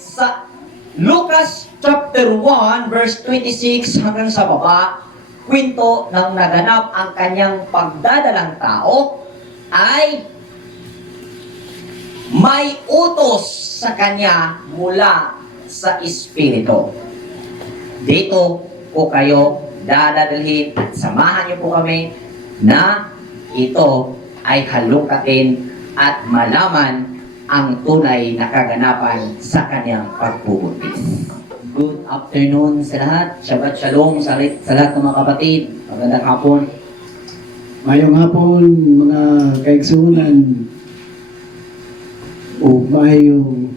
sa Lucas chapter 1 verse 26 hanggang sa baba, kwento ng naganap ang kanyang pagdadalang tao ay may utos sa kanya mula sa Espiritu. Dito po kayo dadalhin at samahan niyo po kami na ito ay halukatin at malaman ang tunay na kaganapan sa kanyang pagbubuntis. Good afternoon sa lahat. Shabbat Shalom sa lahat ng mga kapatid. Magandang hapon. Mayong hapon mga kaigsunan o mayong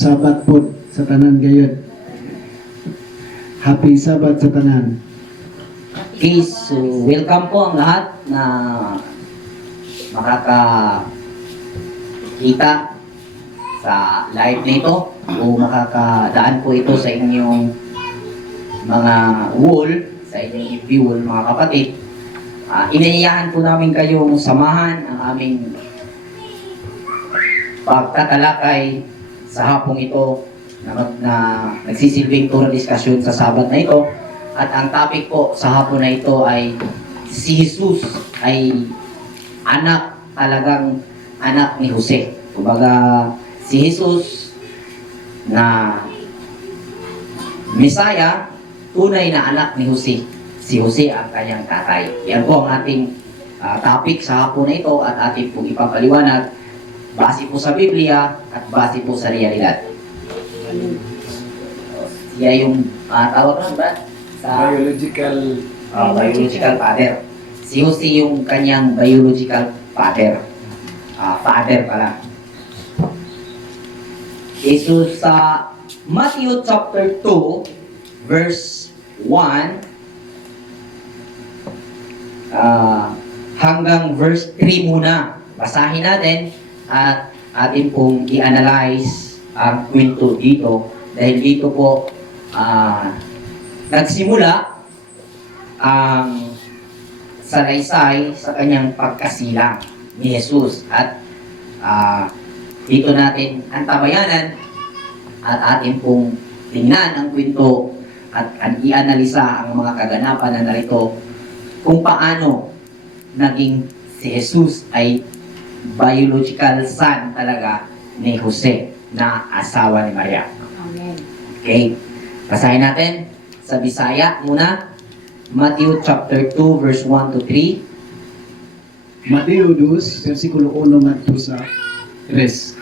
sabat po sa tanan gayud. Happy Sabat sa tanan. Okay, so welcome po ang lahat na makakakita sa live nito o makakadaan po ito sa inyong mga wall, sa inyong view mga kapatid. Inayahan po namin kayong samahan ang aming pagtatalakay sa hapong ito na nagsisilbing turo diskusyon sa Sabat na ito. At ang topic po sa hapon na ito ay si Jesus ay talagang anak ni Jose. Kumbaga, si Jesus na Messiah, tunay na anak ni Jose. Si Jose ang kanyang tatay. Yan po ang ating topic sa hapon na ito at ating pong ipapaliwanag base po sa Biblia at base po sa realidad. Siya yung tawag na ba? Sa biological father. Si Jose yung kanyang biological father. Father pala. Jesus sa Matthew chapter 2 verse 1 hanggang verse 3 muna. Basahin natin at atin pong i-analyze ang kwento dito dahil dito po nagsimula ang salaysay sa kanyang pagkasilang ni Jesus at dito natin antabayanan at atin pong tingnan ang kwento at i-analisa ang mga kaganapan na narito kung paano naging si Jesus ay biological son talaga ni Jose na asawa ni Maria. Amen. Okay, basahin natin sa Bisaya muna. Matthew chapter 2 verse 1 to 3. Mateo 2, versikulo 1 ngadto sa 3.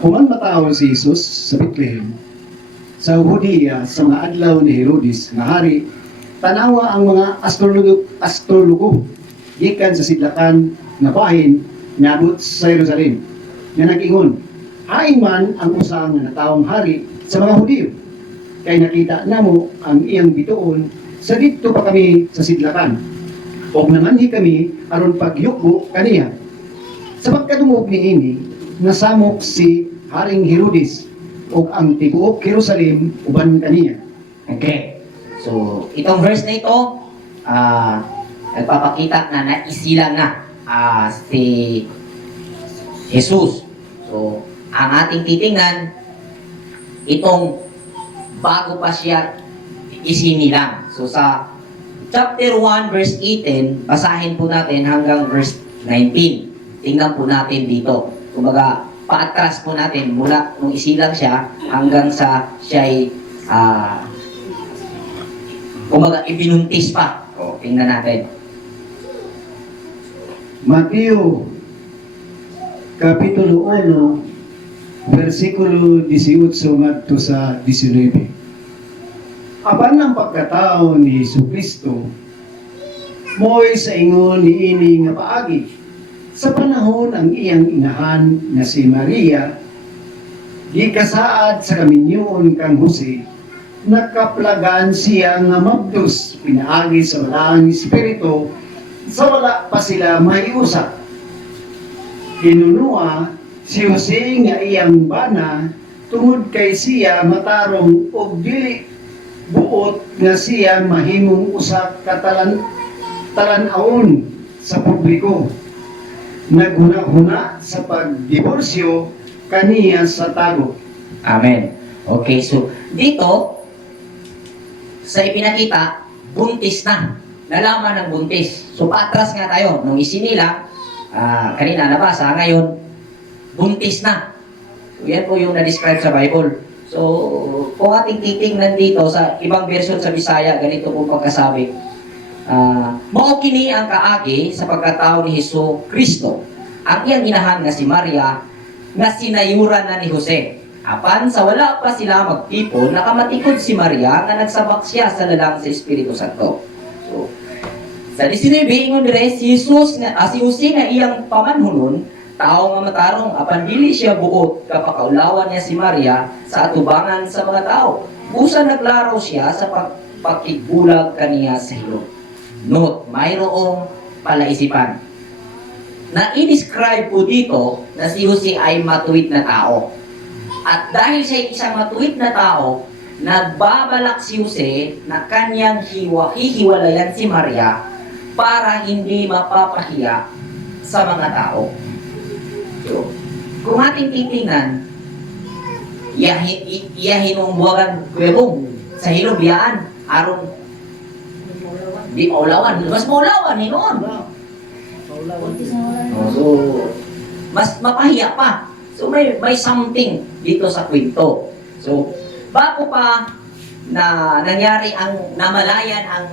Human matao si Jesus sa Bethlehem, sa Judea sa mga adlaw ni Herodes nga hari, tanawa ang mga astrologo gikan sa sidlakan nga bahin niabot sa Jerusalem. Nga nag-ingon, hain man ang usa nga natawong hari sa mga Hudiyo. Kay nakita namo ang iyang bituon sa didto pa kami sa sidlakan. Og namanhi kami aron pagyukbo kaniya. Sa pagkadungog niini, nasamok si Haring Herodes og ang tibuok Jerusalem uban kaniya. Okay. So, itong verse na ito, nagpapakita na naisilang na si Jesus. So, ang ating titingnan, itong bago pa siya isinilang. So, sa chapter 1, verse 18, basahin po natin hanggang verse 19. Tingnan po natin dito. Kumbaga, paatras po natin mula nung isilang siya hanggang sa siya ay kumbaga, ibinuntis pa. O, tingnan natin. Mateo Kapitulo 1 versikulo 18 ngadto sa 19. Apan ang pagkatao ni Jesucristo mo'y sa ingon niini nga paagi sa panahon ang iyang inahan na si Maria gikasaad sa kaminyoon kang Jose, nakaplagan siya nga mabdos pinaagi sa walaang espiritu sa wala pa sila maiusa. Kinunua si Jose nga iyang bana tungod kay siya matarong og dili buot nga siya mahimong usa ka talan-awon sa publiko. Naghuna-huna sa pagdiborsyo kaniya sa tago. Amen. Okay, so dito, sa ipinakita, buntis na. Nalaman ng buntis. So patras nga tayo. Nung isinilang, kanina nabasa, ngayon, buntis na. So, yan po yung na-describe sa Bible. So, kung ating titingnan dito sa ibang version sa Bisaya, ganito po pagkasabi. Mao kini ang kaagi sa pagkatao ni Hesus Kristo. Ang iyang inahan nga si Maria, nga sinayuran na ni Jose. Apan sa wala pa sila magtipon, nakamatikod si Maria nga nagsabak siya sa lalang sa Espiritu Santo. So, sa 19, ingon dire si Jesus nga si Jose nga iyang pamanhunon, tao nga matarong apan dili siya buot kapakaulawan niya si Maria sa atubangan sa mga tao. Busa naglaraw siya sa pagpakigulag kaniya sa hilot. Note, mayroong palaisipan. Na i-describe po dito na si Jose ay matuwid na tao. At dahil siya isang matuwid na tao, nagbabalak si Jose na kanyang hihiwalayan si Maria para hindi mapapahiya sa mga tao. So, kung ating titingnan, hinungbuwagan kwebong sa hilobiyaan, aron di maulawan. Mas maulawan ni noon. So, mas mapahiya pa. So, may something dito sa kwento. So, bago pa na nangyari namalayan ang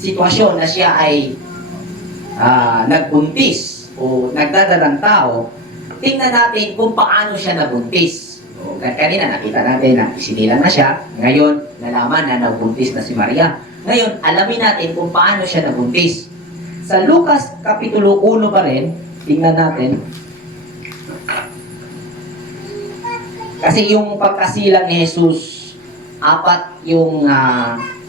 sitwasyon na siya ay nagbuntis o nagdadalang tao, tingnan natin kung paano siya nabuntis. So, kanina nakita natin na isinilang na siya. Ngayon, nalaman na nagbuntis na si Maria. Ngayon, alamin natin kung paano siya nabuntis. Sa Lucas Kapitulo 1 pa rin, tingnan natin. Kasi yung pagkasilang ni Jesus, apat yung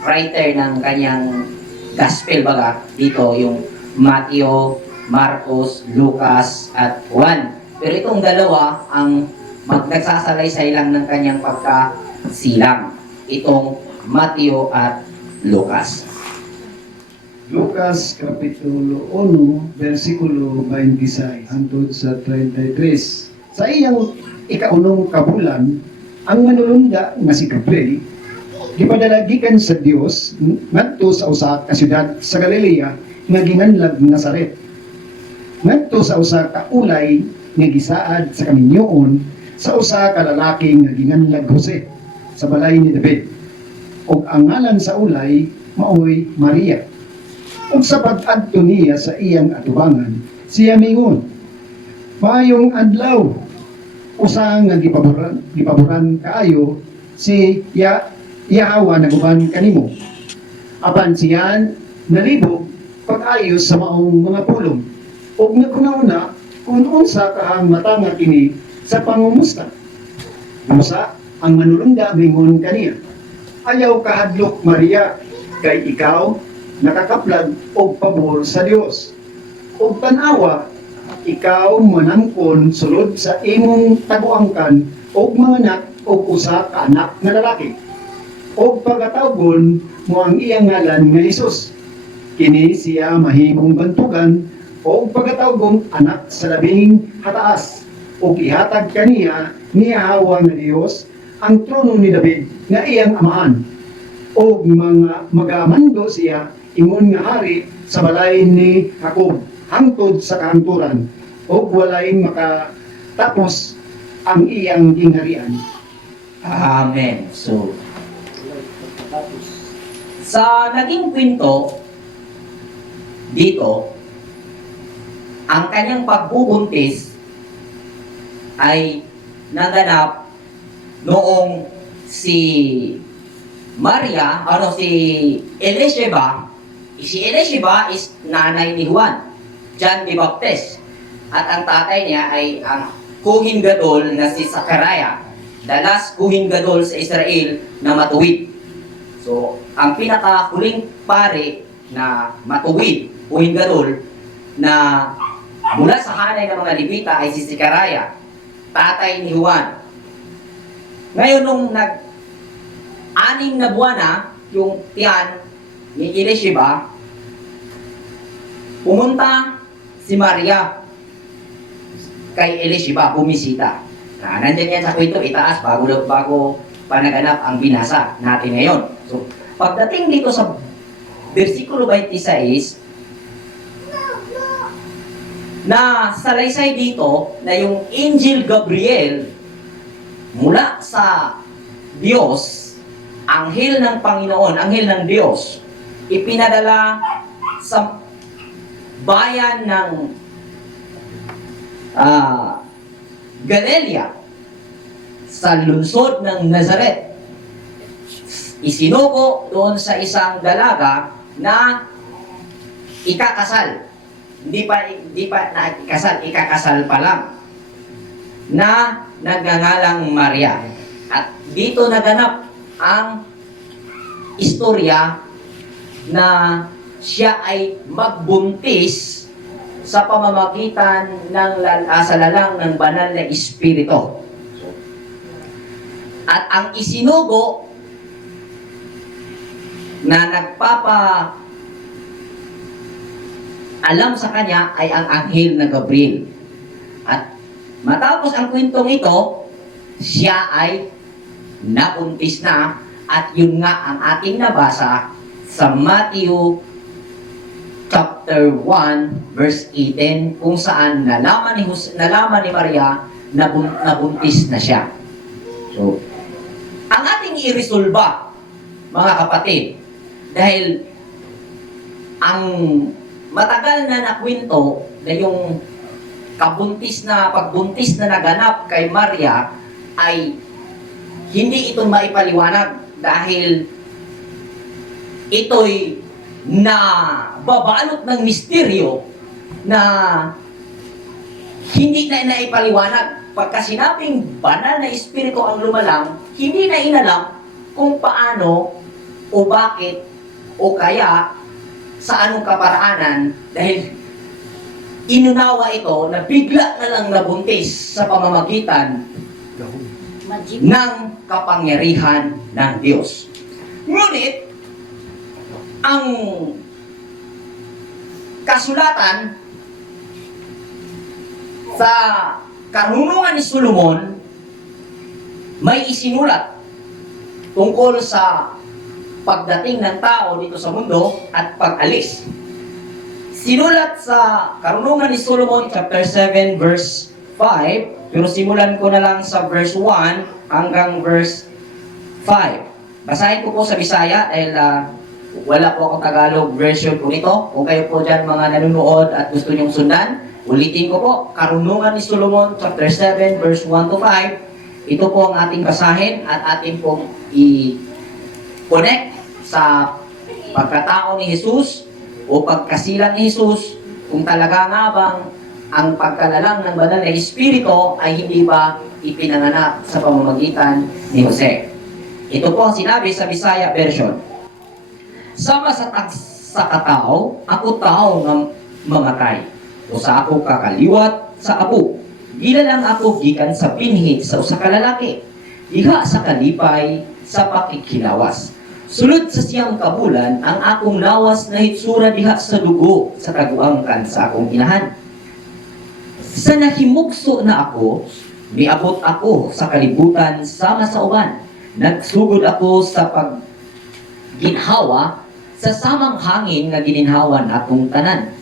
writer ng kanyang gospel baga. Dito yung Matthew, Marcos, Lucas, at Juan. Pero itong dalawa ang nagsasalaysay lang ng kanyang pagkasilang. Itong Matthew at Lucas. Lucas Kapitulo 1, versikulo 26 hangtod sa 33. Sa iyang ikaunong kabulan, ang manulunda nga si Gabriel, gipadala gikan sa Dios ngadto sa usa ka syudad sa Galilea nga ginganlag Nazaret. Ngadto sa usa ka ulay nga gisaad sa kaminyoon sa usa ka lalaki nga ginganlag Jose sa balay ni David. Ug ang ngalan sa ulay maoy Maria. Ug sa pag-adto niya sa iyang atubangan, siya mingon, "Maayong adlaw, usa nga gipaboran kaayo si Yahawa naguban kanimo." Apan siya nalibog pag-ayos sa maong mga pulong. Ug nagkunawna kung unsa kahang matanga kini sa pangumusta. Musa ang manulunda mingon kaniya, "Ayaw kahadlok Maria, kay ikaw nakakaplag og pabor sa Dios. Og tanawa, ikaw manangkon sulod sa imong taguangkan og manganak og usa ka anak nga lalaki. Og pagkatawgon mo ang iyang ngalan nga Hesus. Kini siya mahimong bantugan og pagkatawgon anak sa labing hataas. Og ihatag kaniya ni Yahawa nga Dios ang trono ni David nga iyang amahan. Og mga magamando siya ingon nga hari sa balay ni Jacob hangtod sa kahanturan og walay makatapos ang iyang gingharian." Amen. So, sa naging kwento dito, ang kanyang pagbubuntis ay naganap noong si Elisheba. Si Elisheba is nanay ni Juan, John the Baptist. At ang tatay niya ay ang Kuhin Gadol na si Zachariah, the last Kuhin Gadol sa Israel na matuwid. So, ang pinakahuling pare na matuwid, Kuhin Gadol, na mula sa hanay ng mga Levita ay si Zachariah, tatay ni Juan. Ngayon, nung anim na buwan na yung tiyan ni Elisheba, pumunta si Maria kay Elisheba, bumisita. Nandyan yan sa kwento, itaas, bago pa naganap ang binasa natin ngayon. So, pagdating dito sa versikulo 26, na salaysay dito na yung Angel Gabriel mula sa Diyos, anghel ng Panginoon, anghel ng Diyos, ipinadala sa bayan ng Galilea sa lungsod ng Nazareth. Isinuko doon sa isang dalaga na ikakasal. Hindi pa na ikakasal pa lang, na nagngangalang Maria. At dito naganap ang istorya na siya ay magbuntis sa pamamagitan ng sa lalang ng banal na espiritu. At ang isinugo na alam sa kanya ay ang anghel na Gabriel. At matapos ang kwentong ito, siya ay nabuntis na, at yun nga ang ating nabasa sa Matthew chapter 1 verse 18, kung saan nalaman ni Maria na nabuntis na siya. So, ang ating iresolba, mga kapatid, dahil ang matagal na nakwento na yung pagbuntis na naganap kay Maria ay hindi ito maipaliwanag dahil ito'y nababalot ng misteryo na hindi na naipaliwanag. Pagka sinabing banal na espiritu ang lumalang, hindi na inalam kung paano o bakit o kaya sa anong kaparaanan, dahil inunawa ito na bigla na lang nabuntis sa pamamagitan ng kapangyarihan ng Diyos. Ngunit, ang kasulatan sa karunungan ni Solomon may isinulat tungkol sa pagdating ng tao dito sa mundo at pag-alis. Sinulat sa karunungan ni Solomon chapter 7 verse 5, pero simulan ko na lang sa verse 1 hanggang verse 5. Basahin ko po sa Bisaya dahil wala po akong Tagalog version po nito. Kung kayo po dyan mga nanonood at gusto nyong sundan, ulitin ko po, karunungan ni Solomon chapter 7 verse 1 to 5. Ito po ang ating basahin at ating pong i-connect sa pagkatao ni Jesus o pagkasilang ni Jesus, kung talaga nga bang ang pagkalalang ng banal na espiritu ay hindi ba ipinanganak sa pamamagitan ni Jose. Ito po ang sinabi sa Bisaya version. Sama sa katao, ako tao ng mamatay. O sa ako kakaliwat sa apo. Gila lang ako gikan sa pinhi sa usa ka lalaki. Diha sa kalipay sa pakikilawas. Sulod sa siyang kabulan, ang akong lawas na hitsura diha sa dugo sa kaguangkan sa akong inahan. Sa nahimugso na ako, miabot ako sa kalibutan sama sa uban. Nagsugod ako sa pagginhawa sa samang hangin nga gininhawan akong tanan.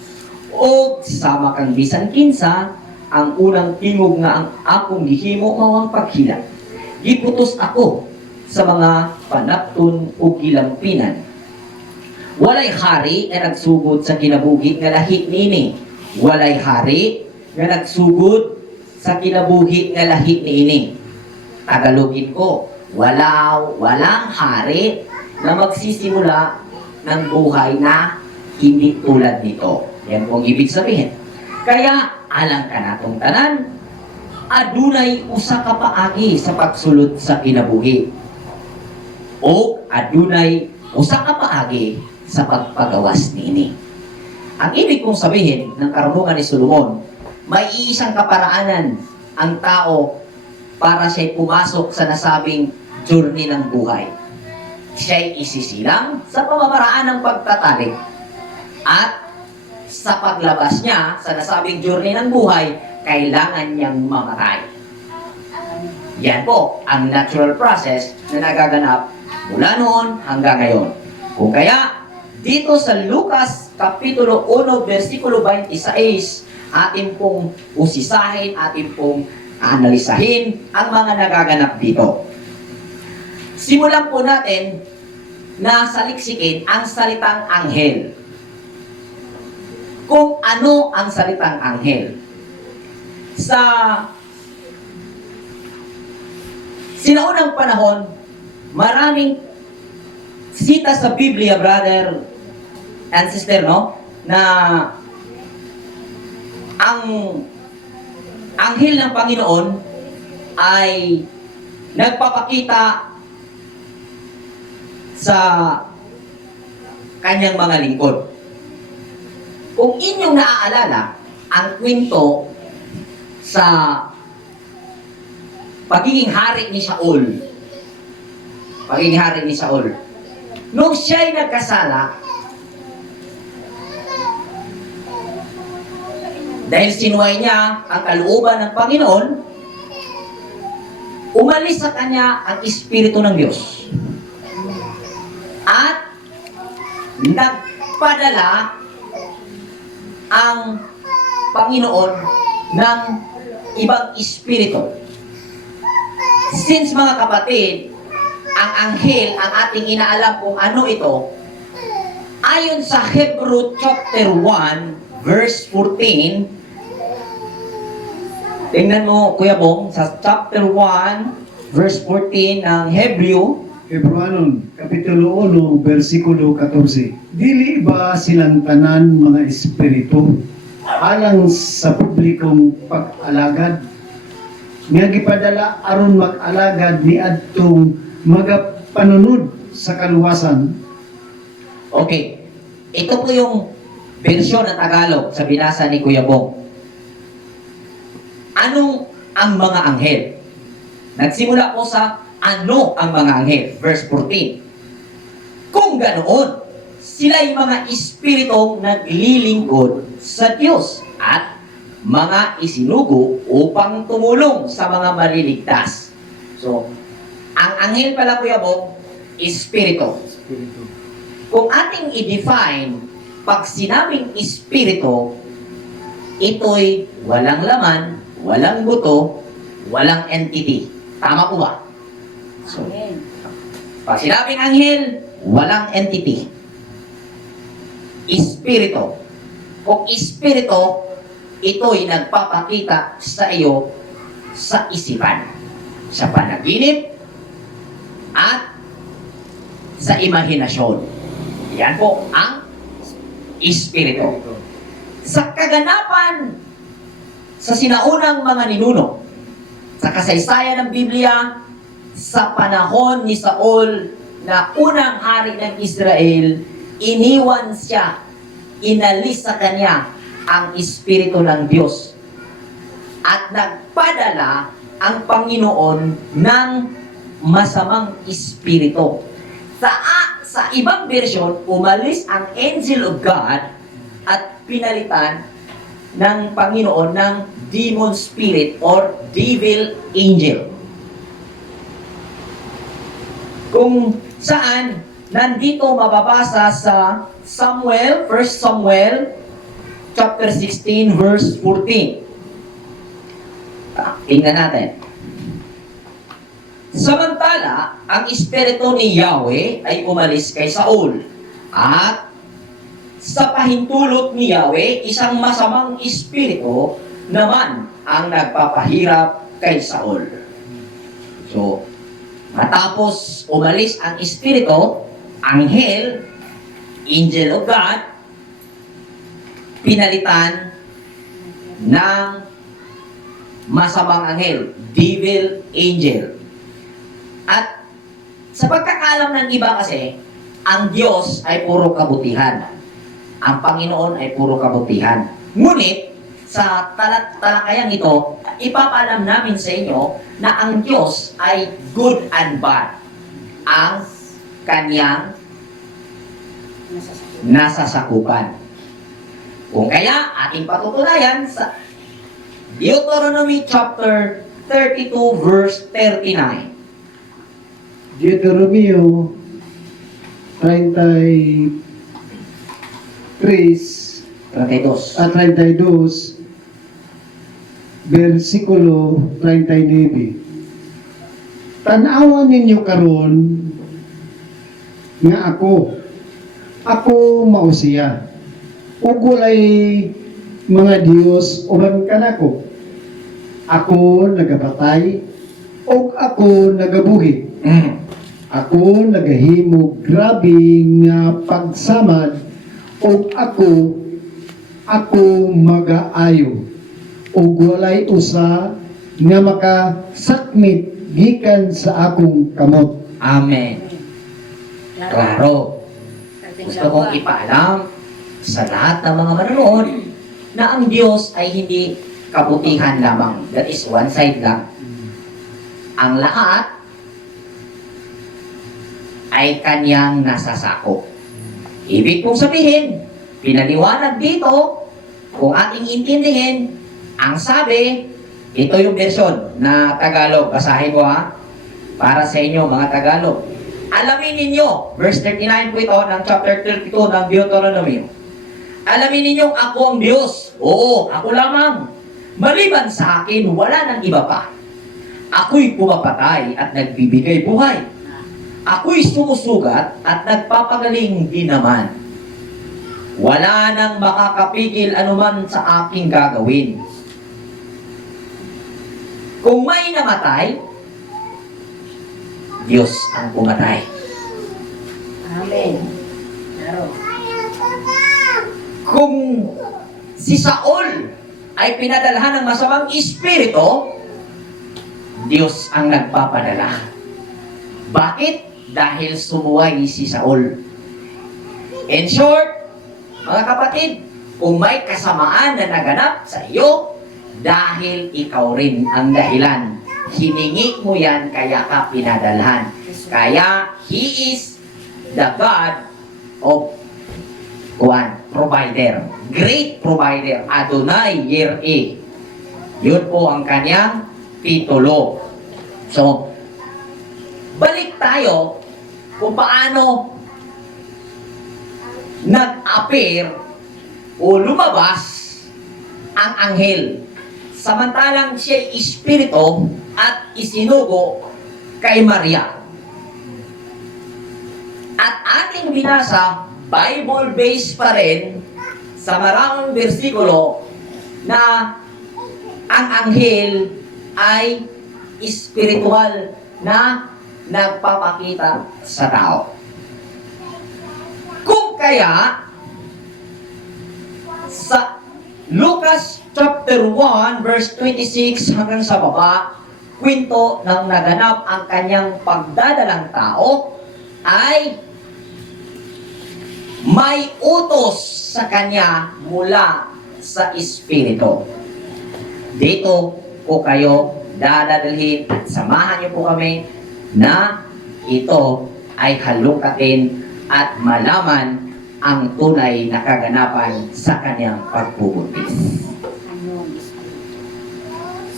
O sama kang bisan kinsa, ang unang tingog nga ang akong gihimo mawang paghila. Giputos ako sa mga panapton o gilampinan. Walay hari nga nagsugod sa kinabuhi nga lahi nini. Walay hari nga nagsugod sa kinabuhi nga lahi niini. Tagalogin ko, walang hari na magsisimula ng buhay na hindi tulad nito. Yan pong ibig sabihin. Kaya, alang ka natong tanan, adunay usa ka paagi sa pagsulod sa kinabuhi. O adunay usa ka paagi sa pagpagawas niini. Ang ibig kong sabihin ng karunungan ni Solomon, may iisang kaparaanan ang tao para siya'y pumasok sa nasabing journey ng buhay. Siya'y isisilang sa pamamaraan ng pagtatalik. At sa paglabas niya sa nasabing journey ng buhay, kailangan niyang mamatay. Yan po ang natural process na nagaganap mula noon hanggang ngayon. Kung kaya, dito sa Lucas Kapitulo 1, versikulo 26, atin pong usisahin, atin pong analisahin ang mga nagaganap dito. Simulan po natin na saliksikin ang salitang anghel. Kung ano ang salitang anghel. Sa sinaunang panahon, maraming sita sa Biblia, brother and sister, no? Na ang anghel ng Panginoon ay nagpapakita sa kanyang mga lingkod. Kung inyong naaalala, ang kwento sa pagiging hari ni Saul. Pagiging hari ni Saul. Nung siya'y nagkasala, dahil sinuway niya ang kalooban ng Panginoon, umalis sa kanya ang Espiritu ng Diyos. At nagpadala ang Panginoon ng ibang espiritu. Since mga kapatid, ang anghel, ang ating inaalam kung ano ito, ayon sa Hebrew chapter 1, verse 14, tingnan mo, Kuya Bong, sa chapter 1, verse 14 ng Hebrew, Hebreanon, Kapitulo 1, versikulo 14. Dili ba silang tanan mga espiritu alang sa publikong pag-alagad? Nga gipadala aron mag-alagad ni adtong magapanunod sa kaluwasan. okay, ito po yung bersyon ng Tagalog sa binasa ni Kuya Bong. Anong ang mga anghel? Nagsimula po sa ano ang mga anghel? Verse 14. Kung ganoon, sila'y mga espiritong naglilingkod sa Diyos at mga isinugo upang tumulong sa mga maliligtas. So, ang anghel pala, Kuya Bong, espiritu. Kung ating i-define, pag sinabing espiritu, ito'y walang laman, walang buto, walang entity. Tama po ba? So, pag sinabing anghel, walang entity. Espiritu. Kung espiritu, ito'y nagpapakita sa iyo sa isipan, sa panaginip, at sa imahinasyon. Yan po ang espiritu. Sa kaganapan, sa sinaunang mga ninuno, sa kasaysayan ng Biblia, sa panahon ni Saul na unang hari ng Israel, iniwan siya, inalis sa kanya ang Espiritu ng Diyos. At nagpadala ang Panginoon ng masamang espiritu. Sa ibang version, umalis ang angel of God at pinalitan ng Panginoon ng demon spirit or devil angel. Kung saan nandito mababasa sa Samuel, 1 Samuel chapter 16 verse 14. Tingnan natin. Samantala, ang espiritu ni Yahweh ay umalis kay Saul. At sa pahintulot ni Yahweh, isang masamang espiritu naman ang nagpapahirap kay Saul. So, matapos umalis ang espiritu, anghel, angel of God, pinalitan ng masamang anghel, devil angel. At sa pagkakalam ng iba kasi, ang Diyos ay puro kabutihan. Ang Panginoon ay puro kabutihan. Ngunit, sa talakayang ito, ipapaalam namin sa inyo na ang Diyos ay good and bad. Ang kanyang nasasakupan. Kung kaya, ating patutunayan sa Deuteronomy chapter 32 verse 39. Deuteronomio 33 32. at 32, versikulo 39. Tanawan ninyo karon nga ako mao siya. Ug walay mga Dios uban kanako. Ako nagabatay ug ako nagabuhi. Ako nagahimo grabe nga pagsamad ug ako magaayo ug walay usa nga makasakmit gikan sa akong kamot. Amen. Klaro. Gusto kong ipaalam sa lahat ng mga manonood na ang Diyos ay hindi kabutihan lamang. That is one side lang. Ang lahat ay kanyang nasasakop. Ibig kong sabihin, pinaliwanag dito, kung ating intindihin, ang sabi, ito yung version na Tagalog. Basahin ko ha, para sa inyo mga Tagalog. Alamin ninyo, verse 39 po ito ng chapter 32 ng Deuteronomy. Alamin ninyong ako ang Diyos. Oo, ako lamang. Maliban sa akin, wala nang iba pa. Ako'y pumapatay at nagbibigay buhay. Ako'y sumusugat at nagpapagaling din naman. Wala nang makakapigil anuman sa aking gagawin. Kung may namatay, Diyos ang pumatay. Amen. Klaro. Kung si Saul ay pinadalhan ng masamang espiritu, Diyos ang nagpapadala. Bakit? Dahil sumuway si Saul. In short, mga kapatid, kung may kasamaan na naganap sa iyo, dahil ikaw rin ang dahilan. Hiningi mo yan, kaya ka pinadalhan. Kaya, He is the God of provider. Great provider. Adonai Yireh. Yun po ang kanyang titulo. So, balik tayo kung paano nag-appear o lumabas ang anghel. Samantalang siya espiritu at isinugo kay Maria. At ating binasa, Bible-based pa rin sa maraming bersikulo na ang anghel ay espiritual na nagpapakita sa tao. Kung kaya, sa Lucas chapter 1 verse 26 hanggang sa baba, kwento ng naganap ang kanyang pagdadalang tao ay may utos sa kanya mula sa Espiritu. Dito po kayo dadalhin at samahan niyo po kami na ito ay halukatin at malaman ang tunay na kaganapan sa kanyang pagbubuntis.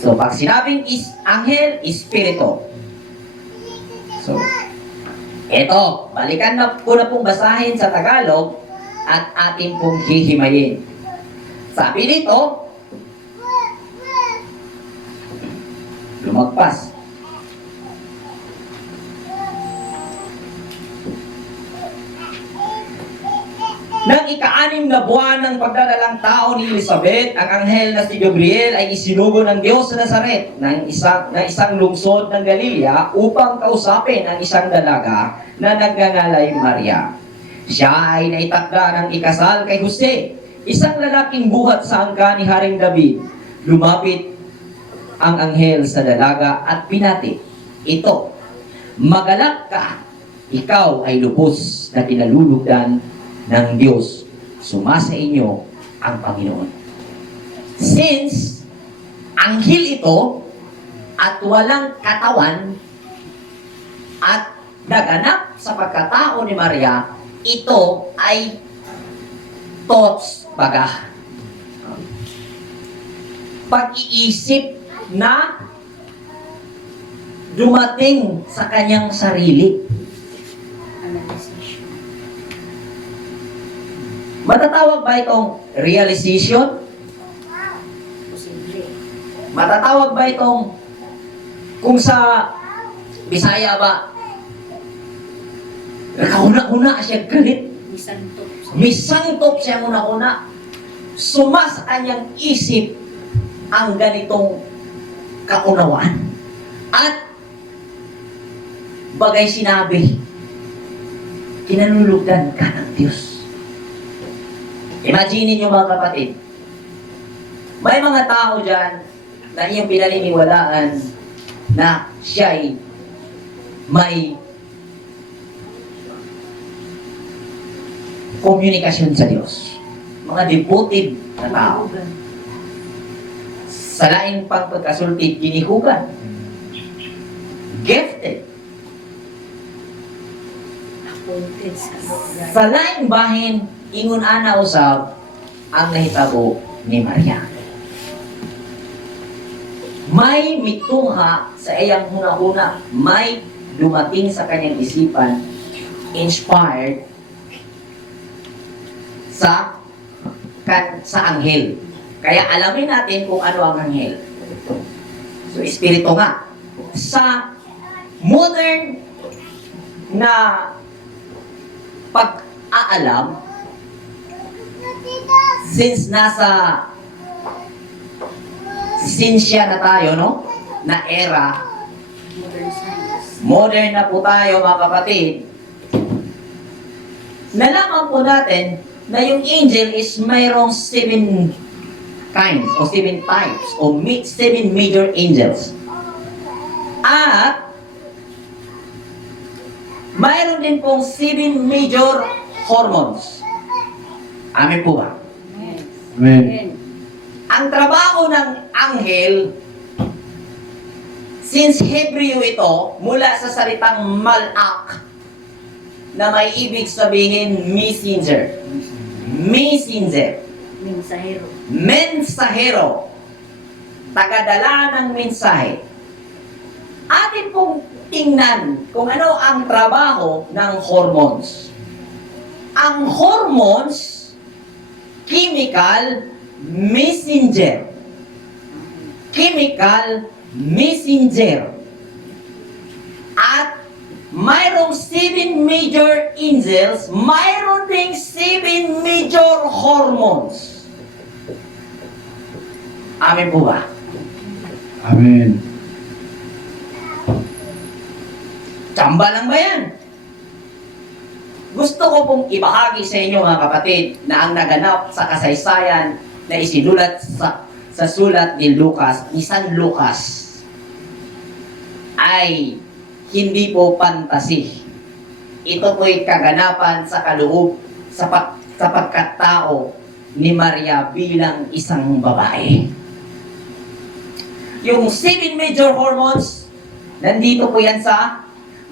So, pag sinabing anghel, espiritu. So, eto, balikan na ko na pong basahin sa Tagalog at atin pong hihimayin. Sabi dito, lumagpas. Nang ika-6 na buwan ng pagdadalang tao ni Elizabeth, ang anghel na si Gabriel ay isinugo ng Diyos sa Nazaret ng isang lungsod ng Galilea upang kausapin ang isang dalaga na nagngangalay Maria. Siya ay naitakda ng ikasal kay Jose, isang lalaking buhat sa angka ni Haring David. Lumapit ang anghel sa dalaga at pinati, "Ito, magalak ka, ikaw ay lubos na pinalulugdan ng Diyos, sumasa inyo ang Panginoon." Since anghel ito at walang katawan at naganap sa pagkatao ni Maria, ito ay thoughts pag-iisip na dumating sa kanyang sarili. Analyzation. Matatawag ba itong realization? Posible. Matatawag ba itong kung sa Bisaya ba nakahuna-huna siya galit, Misanto. misangtop siya una-una, suma sa kanyang isip ang ganitong kaunawaan. At bagay sinabi, kinanulugan ka ng Diyos. Imagine niyo mga kapatid, may mga tao dyan na iyong pinaniniwalaan na siya'y may komunikasyon sa Diyos. Mga devoted na tao. Sa laing pagpagkasulti, ginihugan. Gifted. Appointed sa lugar. Sa laing bahin, ingon ana usab ang nahitabo ni Maria. May mitungha sa iyang hunahuna, may dumating sa kanyang isipan, inspired sa anghel. Kaya alamin natin kung ano ang anghel. So, espiritu nga. Sa modern na pag-aalam, since nasa sinsya na tayo, no? Na era, Modern science. modern na po tayo mga kapatid, nalaman po natin na yung angel is mayroong 7 kinds o 7 types o 7 major angels. At mayroon din pong 7 major hormones. Amin po ba? Yes. Amen. Amen. Ang trabaho ng anghel, since Hebreo ito, mula sa salitang malak, na may ibig sabihin messenger. Messenger. Mensahero. Mensahero. Tagadala ng mensahe. Atin pong tingnan kung ano ang trabaho ng hormones. Ang hormones, chemical messenger. Chemical messenger. At mayroong 7 major angels, mayroon ding 7 major hormones. Amin po ba? Amen. Tsamba lang ba yan? Gusto ko pong ibahagi sa inyo mga kapatid na ang naganap sa kasaysayan na isinulat sa sulat ni Lucas, ni San Lucas, ay hindi po fantasy. Ito po'y kaganapan sa kaloob sa pagkatao ni Maria bilang isang babae. Yung 7 major hormones, nandito po yan sa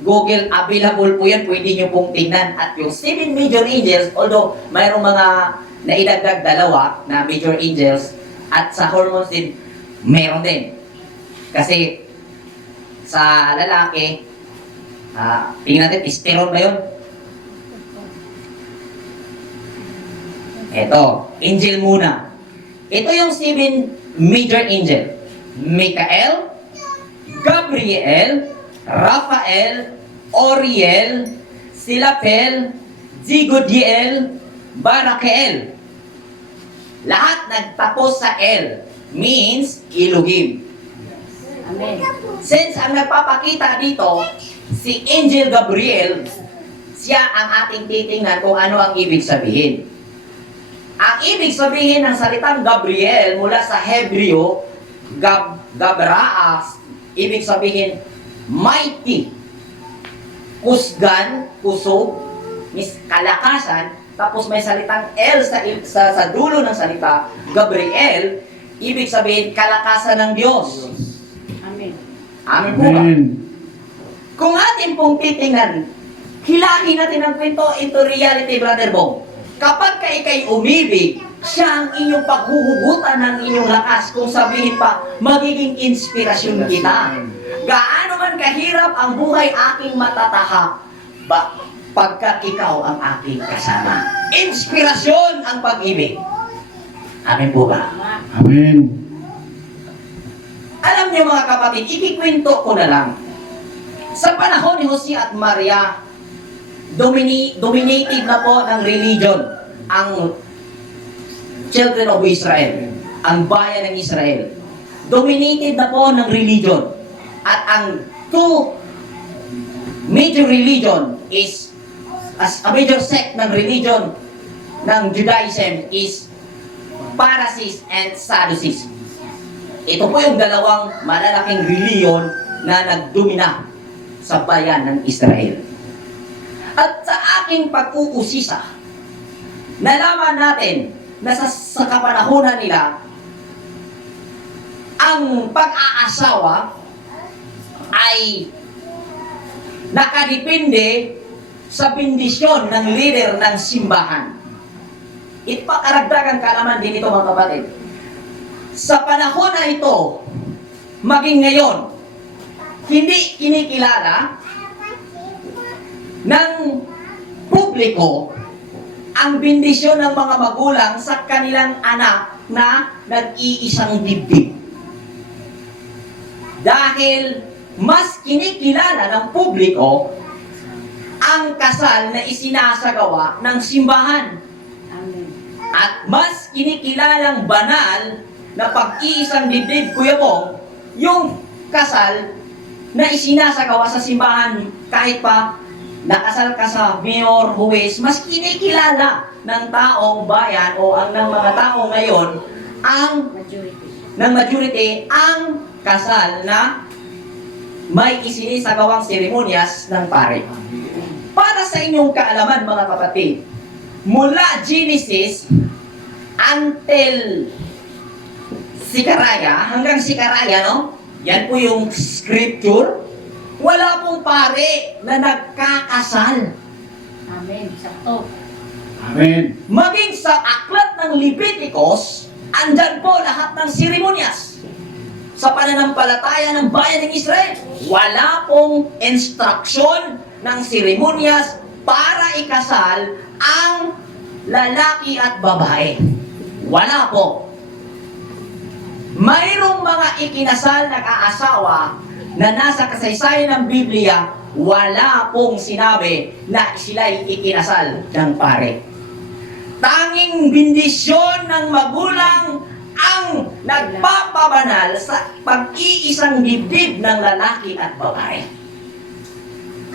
Google, available po yan, pwede nyo pong tingnan. At yung 7 major angels, although mayroong mga naidagdag 2 na major angels, at sa hormones din, meron din. Kasi sa lalaki, tingnan natin, testosterone ba yun? Ito, angel muna. Ito yung 7 major angel. Michael, Gabriel, Raphael, Oriel, Silapel, Zigodiel, Barakel. Lahat nagtapos sa El, means Elohim. Amen. Since ang nagpapakita dito, si Angel Gabriel, siya ang ating titingnan kung ano ang ibig sabihin. Ang ibig sabihin ng salitang Gabriel mula sa Hebreo, Gabraas, ibig sabihin mighty, kusgan, kusog, kalakasan, tapos may salitang El sa dulo ng salita, Gabriel, ibig sabihin kalakasan ng Diyos. Amen. Amin po ba? Amen. Kung atin pong titingnan, hilahin natin ang kwento into reality, Brother Bong. Kapag ka ikay umibig, siya ang inyong paghuhugutan ng inyong lakas. Kung sabihin pa, magiging inspirasyon kita. gaano man kahirap ang buhay aking matatahak, pagkat ikaw ang aking kasama. Inspirasyon ang pag-ibig. Amen po ba? Tama. Amen. Alam niyo mga kapatid, ikikwento ko na lang. Sa panahon ni Jose at Maria, dominated na po ng religion ang children of Israel, ang bayan ng Israel. Dominated na po ng religion. At ang two major religion is, as a major sect ng religion ng Judaism is Pharisees and Sadducees. Ito po yung dalawang malalaking reliyon na nagdomina sa bayan ng Israel. At sa aking pag-uusisa, nalaman natin na sa kapanahunan nila, ang pag-aasawa ay nakadepende sa bendisyon ng leader ng simbahan. Ipakaragdagang kalaman din ito mga kapatid. Sa panahon na ito, maging ngayon, hindi kinikilala ng publiko ang bendisyon ng mga magulang sa kanilang anak na nag-iisang dibdib. Dahil mas kinikilala ng publiko ang kasal na isinasagawa ng simbahan. Amen. At mas kinikilalang banal na pag-iisang dibdib, Kuya Bong, yung kasal na isinasagawa sa simbahan. Kahit pa nakasal ka sa mayor, huwes, mas kinikilala ng taong bayan o ng mga tao ngayon Majority. ng majority ang kasal na may isinisagawang seremonyas ng pare. Para sa inyong kaalaman mga kapatid, mula Genesis until Sikaraya, hanggang Sikaraya, no? Yan po yung scripture. Wala pong pare na nagkakasal. Amen. Sakto. Amen. Maging sa aklat ng Leviticus, andyan po lahat ng seremonyas sa pananampalataya ng bayan ng Israel. Wala pong instruction ng seremonyas para ikasal ang lalaki at babae. Wala po. Mayroong mga ikinasal na kaasawa na nasa kasaysayan ng Biblia, wala pong sinabi na sila'y ikinasal ng pare. Tanging bendisyon ng magulang ang nagpapabanal sa pag-iisang dibdib ng lalaki at babae.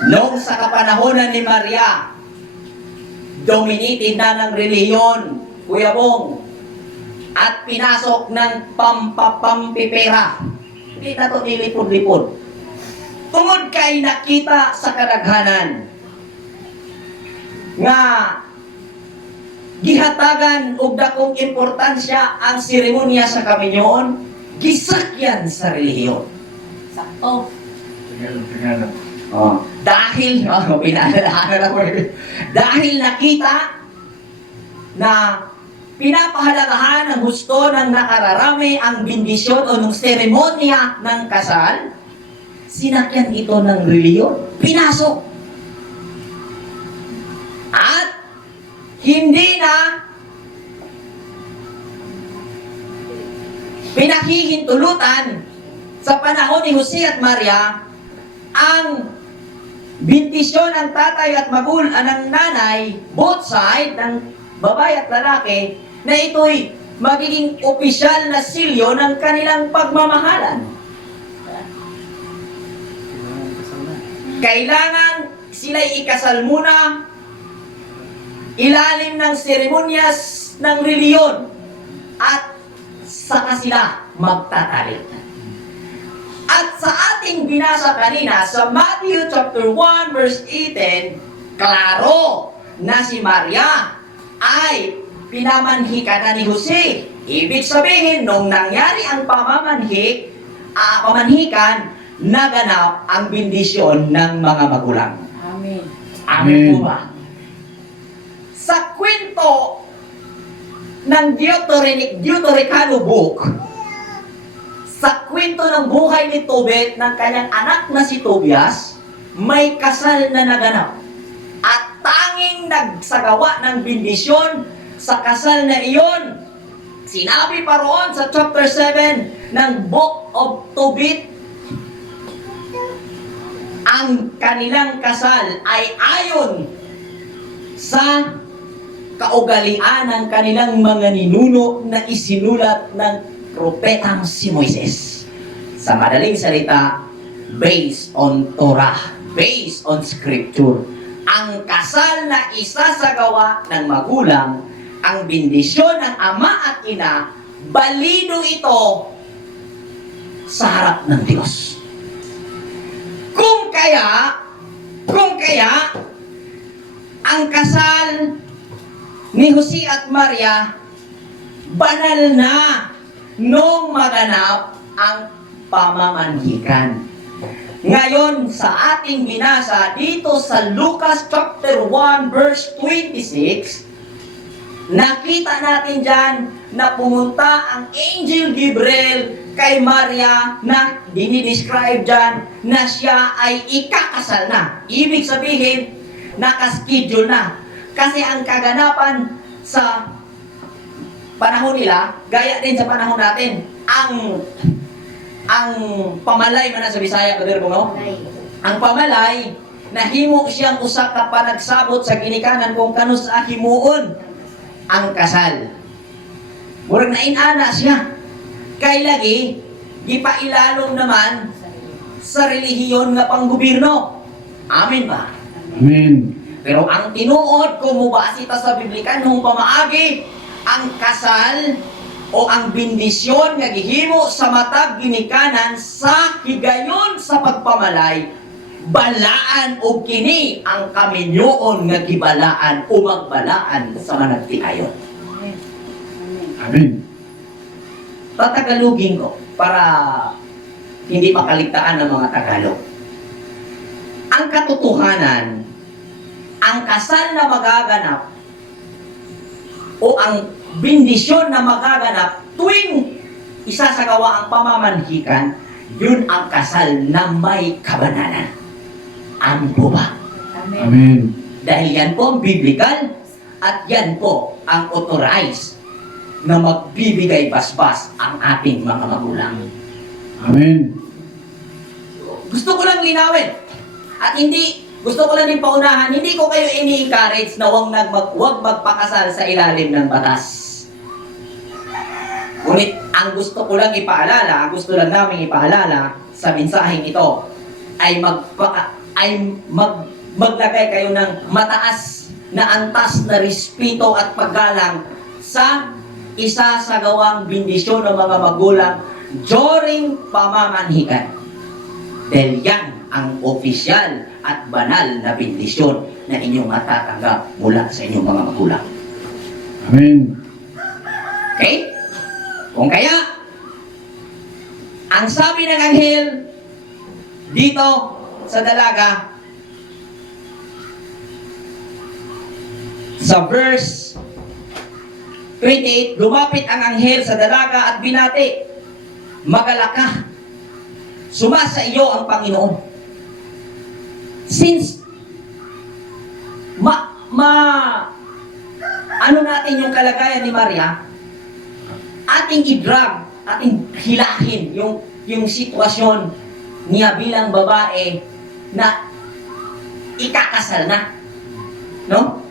Noong sa kapanahonan ni Maria, dominated na ng reliyon, Kuya Bong, at pinasok ng pampapampipera. Hindi na ito nilipod-lipod. Tungod kay nakita sa kadaghanan nga gihatagan og dakong importansya ang seremonya sa kaminyoon, gisakyan sa relihiyon. Sakto. Dahil, dahil nakita na pinapahalagahan ang gusto ng nakararami ang bendisyon o ng seremonya ng kasal, sinakyan ito ng reliyon, pinasok. At hindi na pinahihintulutan sa panahon ni Jose at Maria ang bendisyon ng tatay at ng nanay, both side, ng babae at lalaki, na ito'y magiging opisyal na silyo ng kanilang pagmamahalan. Kailangan sila'y ikasal muna, ilalim ng seremonyas ng reliyon, at saka sila magtatalit. At sa ating binasa kanina, sa Matthew chapter 1 verse 18, klaro na si Maria ay pinamanhikan na ni Jose. Ibig sabihin, nung nangyari ang pamanhikan, naganap ang bendisyon ng mga magulang. Amen. Amen po Amen. ba? Sa kwento ng Deuterocanonical book, Sa kwento ng buhay ni Tobit ng kanyang anak na si Tobias, may kasal na naganap. At tanging nagsagawa ng bendisyon sa kasal na iyon. Sinabi pa roon sa chapter 7 ng Book of Tobit, ang kanilang kasal ay ayon sa kaugalian ng kanilang mga ninuno na isinulat ng propetang si Moises. Sa madaling salita, based on Torah, based on Scripture. Ang kasal na isasagawa ng magulang, ang bendisyon ng ama at ina, balido ito sa harap ng Diyos. Kung kaya, ang kasal ni Jose at Maria, banal na nung maganap ang pamamanhikan. Ngayon, sa ating binasa dito sa Lucas chapter 1 verse 26, nakita natin dyan na pumunta ang Angel Gabriel kay Maria na dinidescribe dyan na siya ay ikakasal na. Ibig sabihin, nakaschedule na. Kasi ang kaganapan sa panahon nila, gaya din sa panahon natin, ang pamalay man na sa Bisaya, Brother Bungo, ang pamalay, nahimo siyang usa ka panagsabot sa ginikanan kung kano sa himuon ang kasal. Murag na inana siya. Kay lagi, gipailalom naman sa relihiyon nga panggobyerno. Amen ba? Amen. Pero ang tinuod, kung mubasi ta sa Biblikan, nung pamaagi, ang kasal o ang bendisyon nga gihimo sa matag ginikanan sa higayon sa pagpamalay, balaan o kini ang kaminyoon nga gibalaan o magbalaan sa managtiayon. Amen. Amen. Amen. Tatagalugin ko para hindi makaligtaan ng mga Tagalog. Ang katotohanan, ang kasal na magaganap o ang bendisyon na magaganap tuwing isasagawa ang pamamanhikan, yun ang kasal na may kabanalan. Amin po ba? Amen. Amen. Dahil yan po ang biblical at yan po ang authorized na magbibigay basbas ang ating mga magulang. Amen. Gusto ko lang linawin at gusto ko lang din paunahan, hindi ko kayo ini-encourage na huwag magpakasal sa ilalim ng batas. Ngunit ang gusto ko lang ipaalala, ang gusto lang namin ipaalala sa mensaheng ito ay maglagay kayo ng mataas na antas na respeto at paggalang sa isasagawang bendisyon ng mga magulang during pamamanhikan. Dahil yan ang opisyal at banal na bendisyon na inyong matatanggap mula sa inyong mga magulang. Amen. Okay? Kung kaya, ang sabi ng anghel dito sa dalaga, sa verse 28, lumapit ang anghel sa dalaga at binati, "Magalak ka, sumasa iyo ang Panginoon." Since ano natin yung kalagayan ni Maria, ating i-drag, ating hilahin yung sitwasyon niya bilang babae na ikakasal na. No?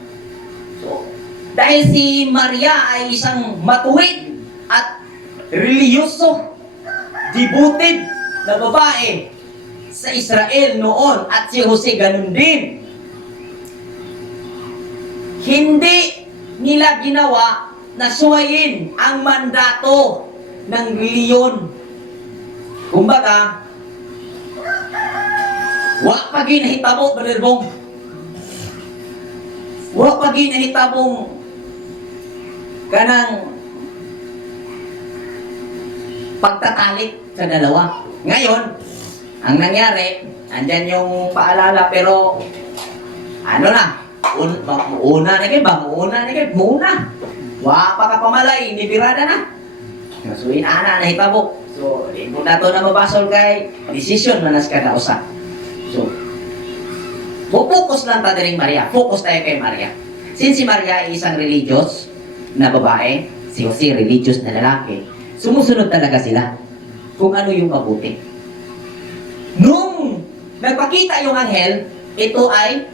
So, dahil si Maria ay isang matuwid at reliyoso, devoted na babae sa Israel noon at si Jose ganun din. Hindi nila ginawa na suwayin ang mandato ng reliyon. Kumbaga, wa pa ginahitabo, Brother Bong. Wa pa ginahitabong kanang pagtatalit sa dalawa. Ngayon, ang nangyari, andyan yung paalala, pero ano na, muuna na kayo, muuna. Wa pa ka pamalay, nibirada na. So, inana na hitabo. So, kung nato na mabasol kay decision manas kada usa. So, focus lang ta diring Maria. Focus tayo kay Maria. Since si Maria ay isang religious na babae, si Jose religious na lalaki, sumusunod talaga sila kung ano yung mabuti. Nung nagpakita yung anghel, ito ay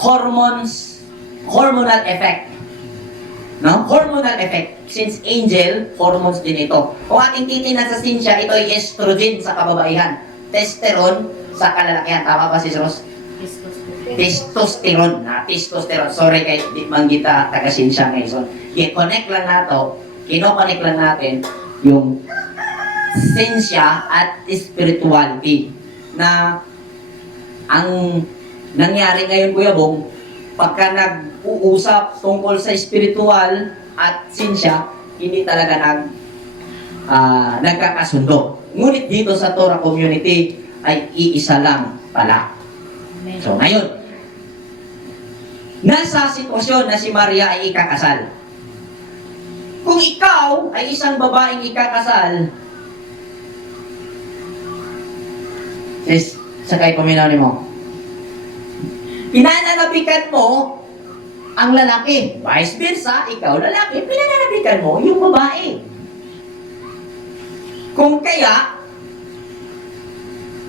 hormonal effect. No? Hormonal effect. Since angel, hormones din ito. Kung ating titingnan sa sinsya, ito ay estrogen sa kababaihan. Testosterone sa kalalakihan. Tama ba si Ros? Testosterone. Testosterone. Sorry kay di man kita taga-sinsya ngayon. I-connect lang nato, kino-connect lang natin yung sinsya at spirituality na ang nangyari ngayon, Kuya Bong, pagka nag-uusap tungkol sa spiritual at sinsya, hindi talaga nagkakasundo. Ngunit dito sa Torah community ay iisa lang pala. Amen. So ngayon, nasa sitwasyon na si Maria ay ikakasal. Kung ikaw ay isang babaeng ikakasal, sis, sakay paminaw mo. Pinananabikan mo ang lalaki. Vice versa, ikaw lalaki, pinananabikan mo yung babae. Kung kaya,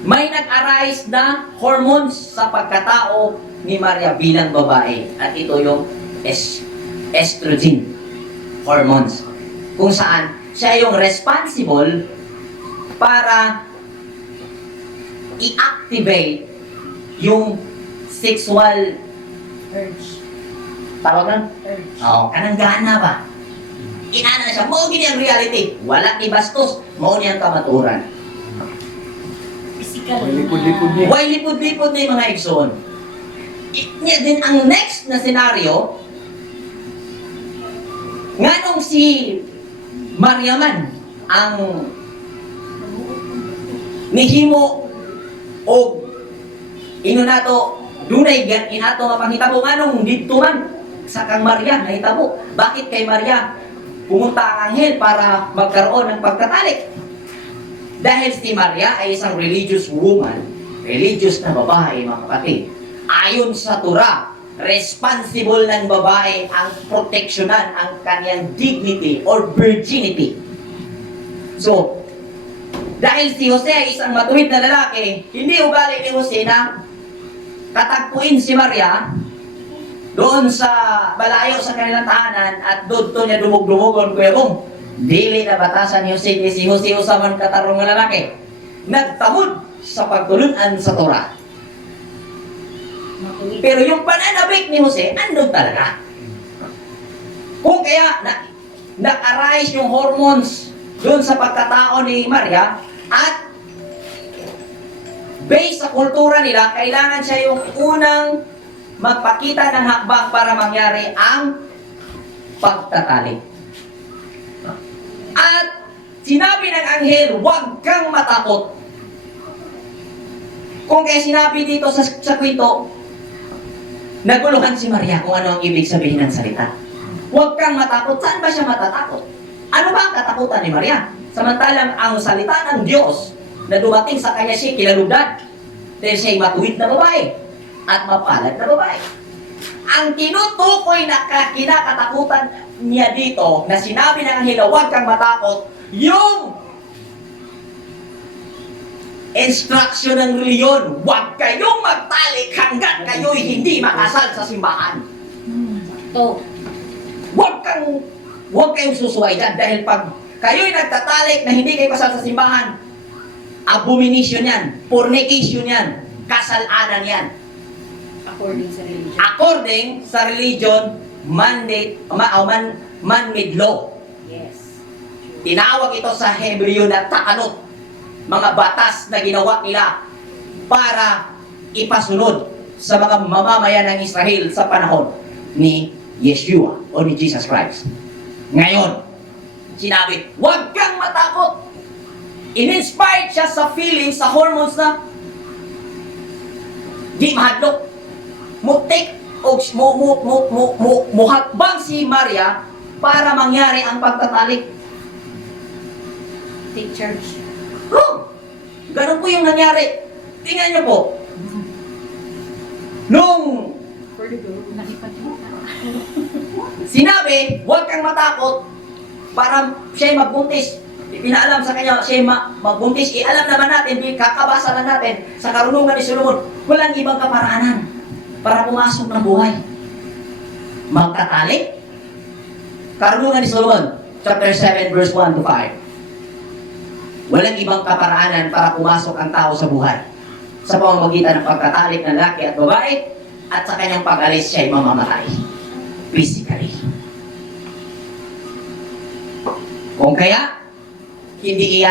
may nag-arise na hormones sa pagkatao ni Maria bilang babae. At ito yung estrogen hormones. Kung saan siya yung responsible para i-activate yung sexual Urge. tawag lang? Urge. Oo, kanang gana ba? Inana na siya, mao gini ang reality. Wala ni bastos, mao ni ang kamaturan. Physical May lipod-lipod niya. Why lipod-lipod na yung mga igsoon? Niya din ang next na senaryo, nganong si Mariaman ang nihimo o ino nato dunay inato nga panghitabo nganong didto man sa kang Maria nahitabo. Bakit kay Maria pumunta ang anghel para magkaroon ng pagtatalik? Dahil si Maria ay isang religious woman, religious na babae, mga kapatid. Ayon sa Torah, responsible ng babae ang proteksyonan ang kanyang dignity or virginity. So, dahil si Jose ay isang matuwid na lalaki, hindi ugali ni Jose na katagpuin si Maria doon sa balayo sa kanilang tahanan at doon to niya dumug-dumugon, Kuya Bong. Dili na batasan ni Jose, si Jose usaman katarong na lalaki. Nagtamod sa pagtulunan sa Torah. Matuwid. Pero yung pananabik ni Jose, andun talaga. Kung kaya na-arise yung hormones doon sa pagkatao ni Maria at based sa kultura nila, kailangan siya yung unang magpakita ng hakbang para mangyari ang pagtatalik. At sinabi ng anghel, huwag kang matakot. Kung kaya sinabi dito sa kwento, naguluhan si Maria kung ano ang ibig sabihin ng salita. Huwag kang matakot. Saan ba siya matatakot? Ano ba ang katakutan ni Maria? Samantalang ang salita ng Diyos na dumating sa kanya siya kinalugdan dahil siya'y matuwid na babae at mapalad na babae. Ang tinutukoy na kinakatakutan niya dito na sinabi ng anghel, huwag kang matakot, yung instruction ng reliyon, huwag kayong magtalik hanggat kayo'y hindi makasal sa simbahan. Sakto. Huwag kayong susuway dyan dahil pag kayo'y nagtatalik na hindi kayo kasal sa simbahan, abomination yan, fornication yan, kasalanan yan. According sa religion. According sa religion, man-made law. Yes. Tinawag ito sa Hebreo na takanot, mga batas na ginawa nila para ipasunod sa mga mamamayan ng Israel sa panahon ni Yeshua o ni Jesus Christ. Ngayon, sinabi, huwag kang matakot. In-inspired siya sa feelings, sa hormones na di mahadlok. Mutik o muhakbang si Maria para mangyari ang pagtatalik. Take charge. Oh, ganun po yung nangyari. Tingnan niyo po. Nung sinabi, huwag kang matakot para siya'y magbuntis. Pinaalam sa kanya, siya'y magbuntis. Alam naman natin, kakabasa lang natin sa karunungan ni Solomon, walang ibang kaparaanan para pumasok ng buhay. Magtatali? Karunungan ni Solomon, chapter 7, verse 1 to 5. Walang ibang kaparaanan para pumasok ang tao sa buhay. Sa pamamagitan ng pagtatalik ng lalaki at babae, at sa kanyang pag-alis siya'y mamamatay. Physically. Kung kaya, hindi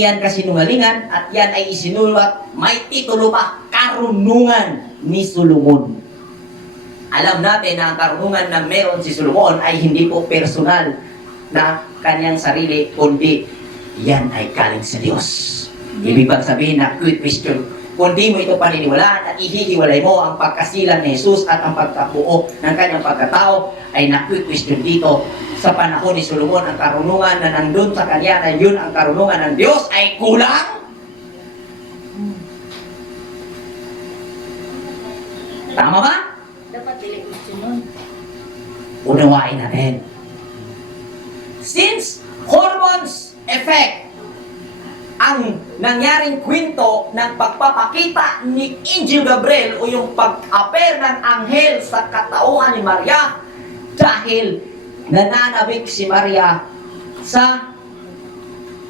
iyan kasinungalingan at yan ay isinulat, may titulo pa, karunungan ni Solomon. Alam natin na ang karunungan na meron si Solomon ay hindi po personal na kanyang sarili, kundi yan ay galing sa Diyos. Ibig bang sabihin na quick question, kung di mo ito paniniwalaan at ihihiwalay mo ang pagkasilang ni Jesus at ang pagkabuo ng kanyang pagkatao, ay na-quick question dito sa panahon ni Solomon, ang karunungan na nandun sa kanya na yun ang karunungan ng Diyos ay kulang? Tama ba? Dapat dili question nun. Unawain natin. Since hormones effect ang nangyaring kwento ng pagpapakita ni Angel Gabriel o yung pag-appear ng anghel sa katauhan ni Maria dahil nananabik si Maria sa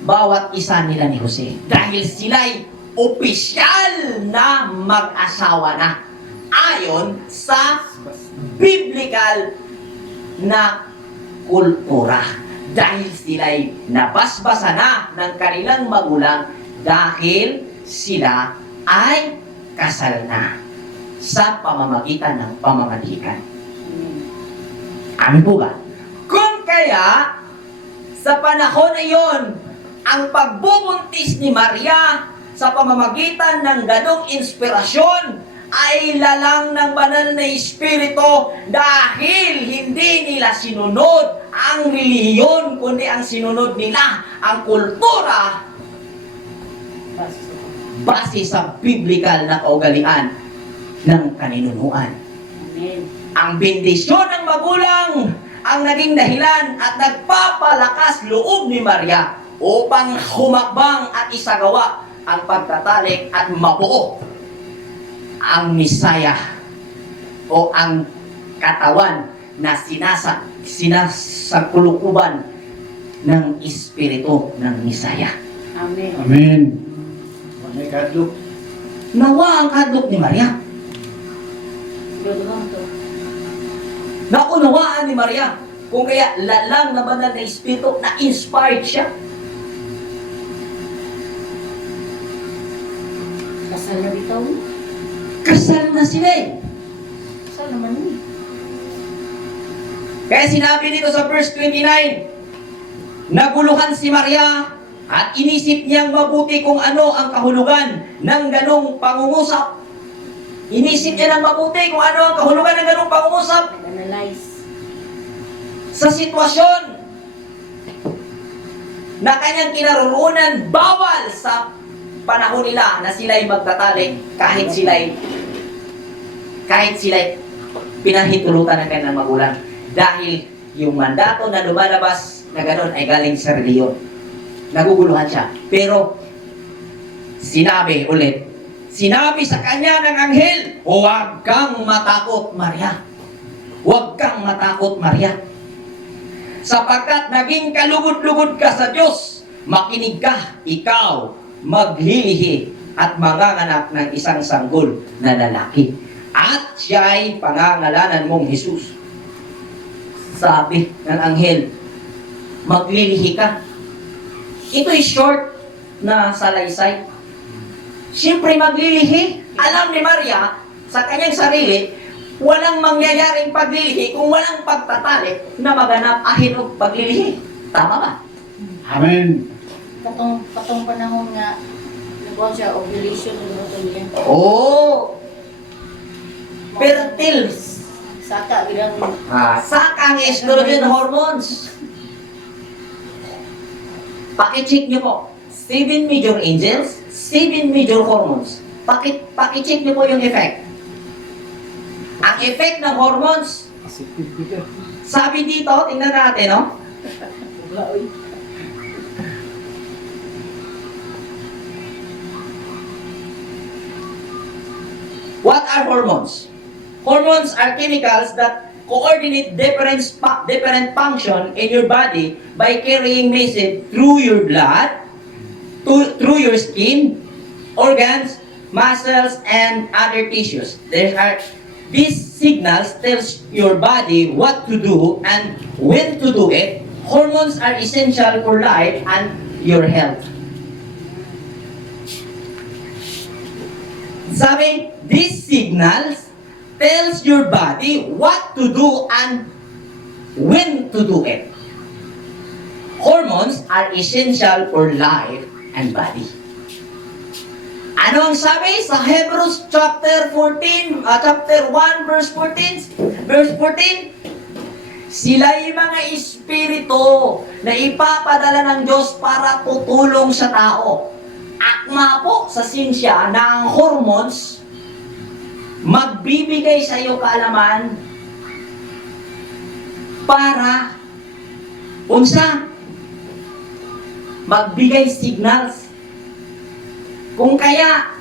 bawat isa nila ni Jose. Dahil sila'y opisyal na mag-asawa na ayon sa biblical na kultura. Dahil sila'y nabasbasa na ng kanilang magulang dahil sila ay kasal na sa pamamagitan ng pamamalikan. Amin po ba? Kung kaya, sa panahon na iyon, ang pagbubuntis ni Maria sa pamamagitan ng ganong inspirasyon ay lalang ng banal na espiritu dahil hindi nila sinunod ang relihiyon, kundi ang sinunod nila ang kultura base sa biblical na kaugalian ng kaninunuan. Amen. Ang bendisyon ng magulang ang naging dahilan at nagpapalakas loob ni Maria upang humakbang at isagawa ang pagtatalik at mabuo ang Misaya o ang katawan na sinasakulukuban ng Espiritu ng Misaya. Amen. Amen. May kadlok. Nawa ang kadlok ni Maria. Gagawin to. Naunawaan ni Maria. Kung kaya lalang na banal na Espiritu na inspired siya. Kasal na bitaw. Kasal na sila eh. Kasal naman yun. Kaya sinabi dito sa verse 29, naguluhan si Maria at inisip niyang mabuti kung ano ang kahulugan ng ganong pangungusap. Inisip niya ng mabuti kung ano ang kahulugan ng ganong pangungusap Nag-analyze. sa sitwasyon na kanyang kinaroroonan, bawal sa panahon nila na sila'y magtatalik kahit sila'y pinahintulutan ng kanilang magulang. Dahil yung mandato na lumalabas na gano'n ay galing sa reliyon. Naguguluhan siya. Pero sinabi sa kanya ng anghel, huwag kang matakot, Maria. Huwag kang matakot, Maria. Sapagkat naging kalugod-lugod ka sa Diyos, makinig ka, ikaw, maglilihi at manganganak ng isang sanggol na lalaki. At siya'y pangangalanan mong Jesus. Sabi ng anghel, maglilihi ka. Ito'y short na salaysay. Siyempre maglilihi. Alam ni Maria, sa kanyang sarili, walang mangyayaring paglilihi kung walang pagtatalik na maganap ahin o paglilihi. Tama ba? Amen. Patong panahon nga, nagawa siya, ovulation, nagawa niya. Oo. Fertile. Saka, bilang Sakang estrogen hormones. Pakicheck nyo po. 7 major angels, 7 major hormones. Pakicheck nyo po yung effect. Ang effect ng hormones, sabi dito, tingnan natin, no? What are hormones? Hormones are chemicals that coordinate different function in your body by carrying message through your blood, through your skin, organs, muscles, and other tissues. These signals tells your body what to do and when to do it. Hormones are essential for life and your health. Sabi, these signals tells your body what to do and when to do it. Hormones are essential for life and body. Ano ang sabi sa Hebrews chapter 1 verse 14? Verse 14, sila'y mga espiritu na ipapadala ng Diyos para tutulong sa tao. Akma po sa sinsya na ang hormones magbibigay sa iyo kaalaman para unsa magbigay signals. Kung kaya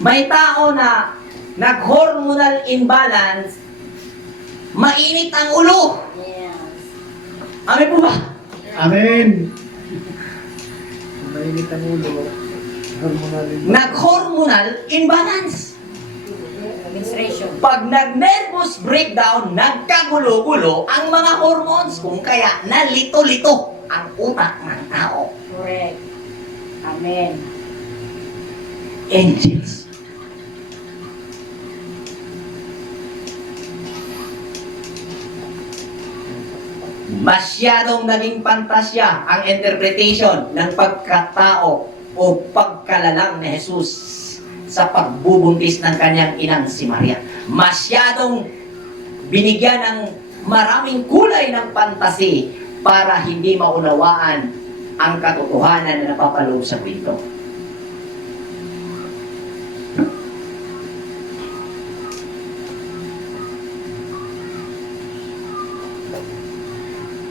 may tao na nag-hormonal imbalance, mainit ang ulo. Yes. Amin po ba? Amen. Mainit ang ulo. Nag-hormonal imbalance. Menstruation. Pag nag-nervous breakdown, nagkagulo-gulo ang mga hormones, kung kaya nalito-lito ang utak ng tao. Correct. Amen. Angels. Masyadong naging pantasya ang interpretation ng pagkatao o pagkalalang ni Jesus sa pagbubuntis ng kanyang inang si Maria. Masyadong binigyan ng maraming kulay ng pantasi para hindi maunawaan ang katotohanan na napapaloob sa Kristo.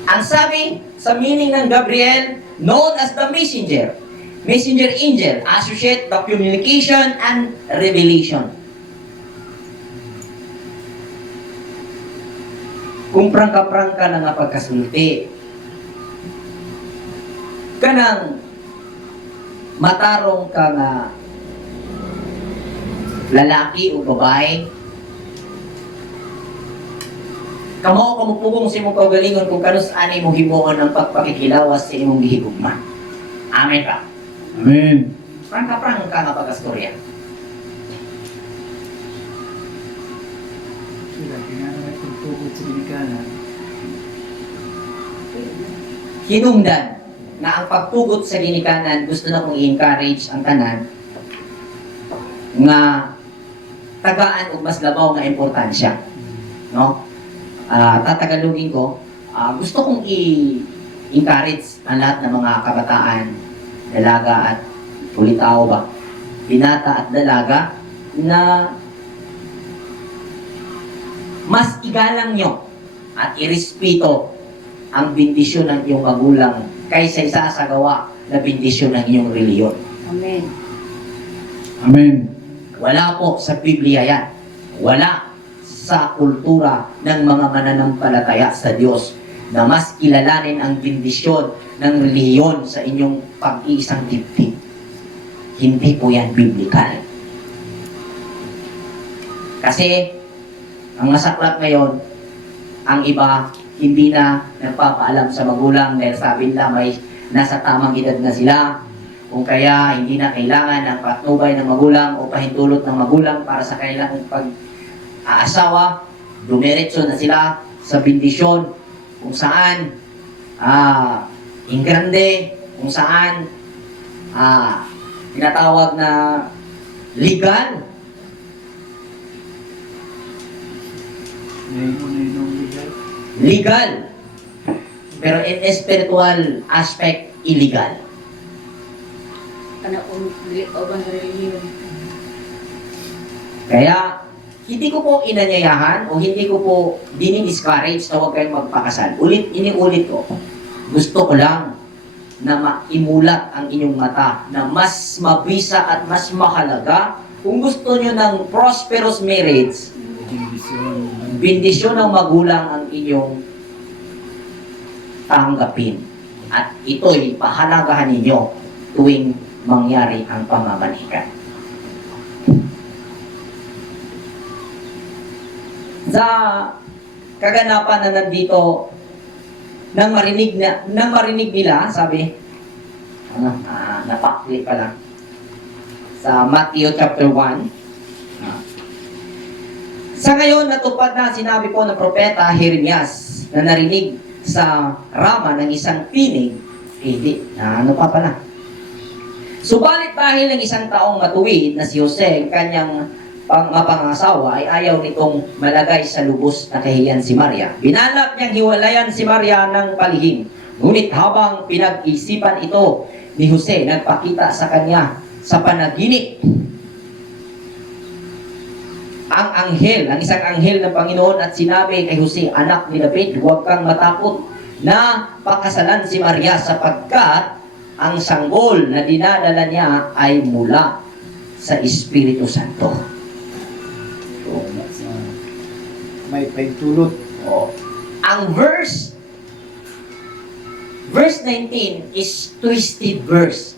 Ang sabi sa meaning ng Gabriel, known as the messenger, messenger angel, associate the communication and revelation. Kung prangka-prangka na nga pagkasulti, kanang matarong ka nga lalaki o babae, kamo kamupugong sa imong kaugalingon kung kanus ani mo himuon ang pagpakikilawas sa imong gihigugma. Amen ka. Amen. Prangka-prangka nga pagkastorya. Sila, kailangan natin tugod sa binikanan. Hinungdan na ang pagtugot sa ginikanan, gusto na kong i-encourage ang tanan nga tagaan og mas labaw nga importansya. No? Tatagalogin ko, gusto kong i-encourage ang lahat ng mga kabataan, dalaga at pulitao ba, binata at dalaga, na mas igalang nyo at irespeto ang bendisyon ng iyong magulang kaysa isasagawa na bendisyon ng iyong reliyon. Amen. Amen. Wala po sa Biblia yan. Wala sa kultura ng mga mananampalataya sa Diyos na mas kilalanin ang bendisyon ng reliyon sa inyong pag-iisang dibdib. Hindi po yan biblical. Kasi, ang masaklap ngayon, ang iba hindi na nagpapaalam sa magulang dahil sabi nila may nasa tamang edad na sila, kung kaya hindi na kailangan ng patnubay ng magulang o pahintulot ng magulang para sa kanilang pag-aasawa. Dumiretso na sila sa bendisyon kung saan ingrande, kung saan tinatawag na legal. Ngayon mo na yun ang legal. Legal. Pero in a spiritual aspect, illegal. Kana uban sa relihiyon. Kaya, hindi ko po inanyayahan o hindi ko po dini-discourage na huwag kayong magpakasal. Iniulit ko. Gusto ko lang na maimulat ang inyong mata na mas mabisa at mas mahalaga kung gusto nyo ng prosperous marriage, bendisyon ng magulang ang inyong tanggapin. At ito'y pahalagahan ninyo tuwing mangyari ang pamamanikan. Sa kaganapan na nandito, nang marinig nila, sabi, napakli pa lang. Sa Matthew chapter 1. Sa ngayon, natupad na sinabi po ng propeta Jeremias na narinig sa rama ng isang tinig, ano pa pala. Subalit dahil ng isang taong matuwid na si Jose, kanyang mapangasawa, ay ayaw nitong malagay sa lubos na kahiyan si Maria. Binalak niyang hiwalayan si Maria ng palihim. Ngunit habang pinag-isipan ito ni Jose, nagpakita sa kanya sa panaginip ang isang anghel ng Panginoon at sinabi kay Jose, anak ni David, huwag kang matakot na pakasalan si Maria sapagkat ang sanggol na dinadala niya ay mula sa Espiritu Santo. May paintulot. Ang verse 19 is twisted verse.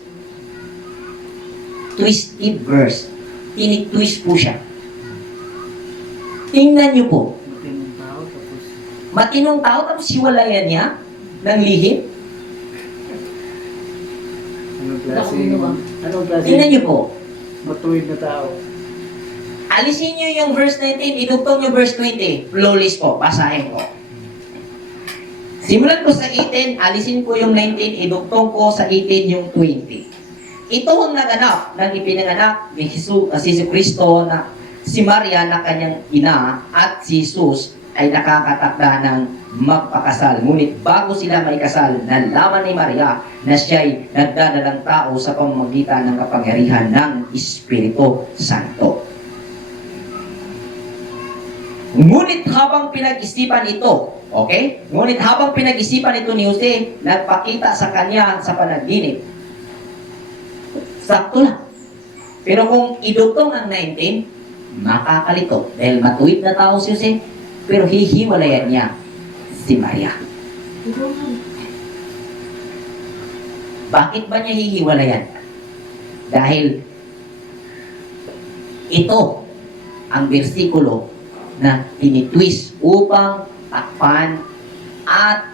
Twisted verse. Tinitwist po siya. Tingnan niyo po. Matinong tao, tapos Matinong tao tapos hiwalayan niya ng lihim. anong klase Tingnan niyo po. matuwid na tao. Alisin niyo yung verse 19, idugtong niyo verse 20. Flawless po, basahin ko. Simulan ko sa 18, alisin ko yung 19, idugtong ko sa 18 yung 20. Ito ang naganap ng ipinanganak ni si Kristo na si Maria na kanyang ina at si Jesus ay nakakatakda ng magpakasal. Ngunit bago sila may kasal, nalaman ni Maria na siya'y nagdadalang tao sa pamamagitan ng kapangyarihan ng Espiritu Santo. Ngunit habang pinag-isipan ito, okay? Ngunit habang pinag-isipan ito ni Jose, nagpakita sa kanya sa panaginip. Sakto lang. Pero kung idugtong ang 19, makakalito. Dahil matuwid na tao si Jose, pero hihiwalayan niya si Maria. Bakit ba niya hihiwalayan? Dahil ito ang bersikulo na tinitwist upang takpan at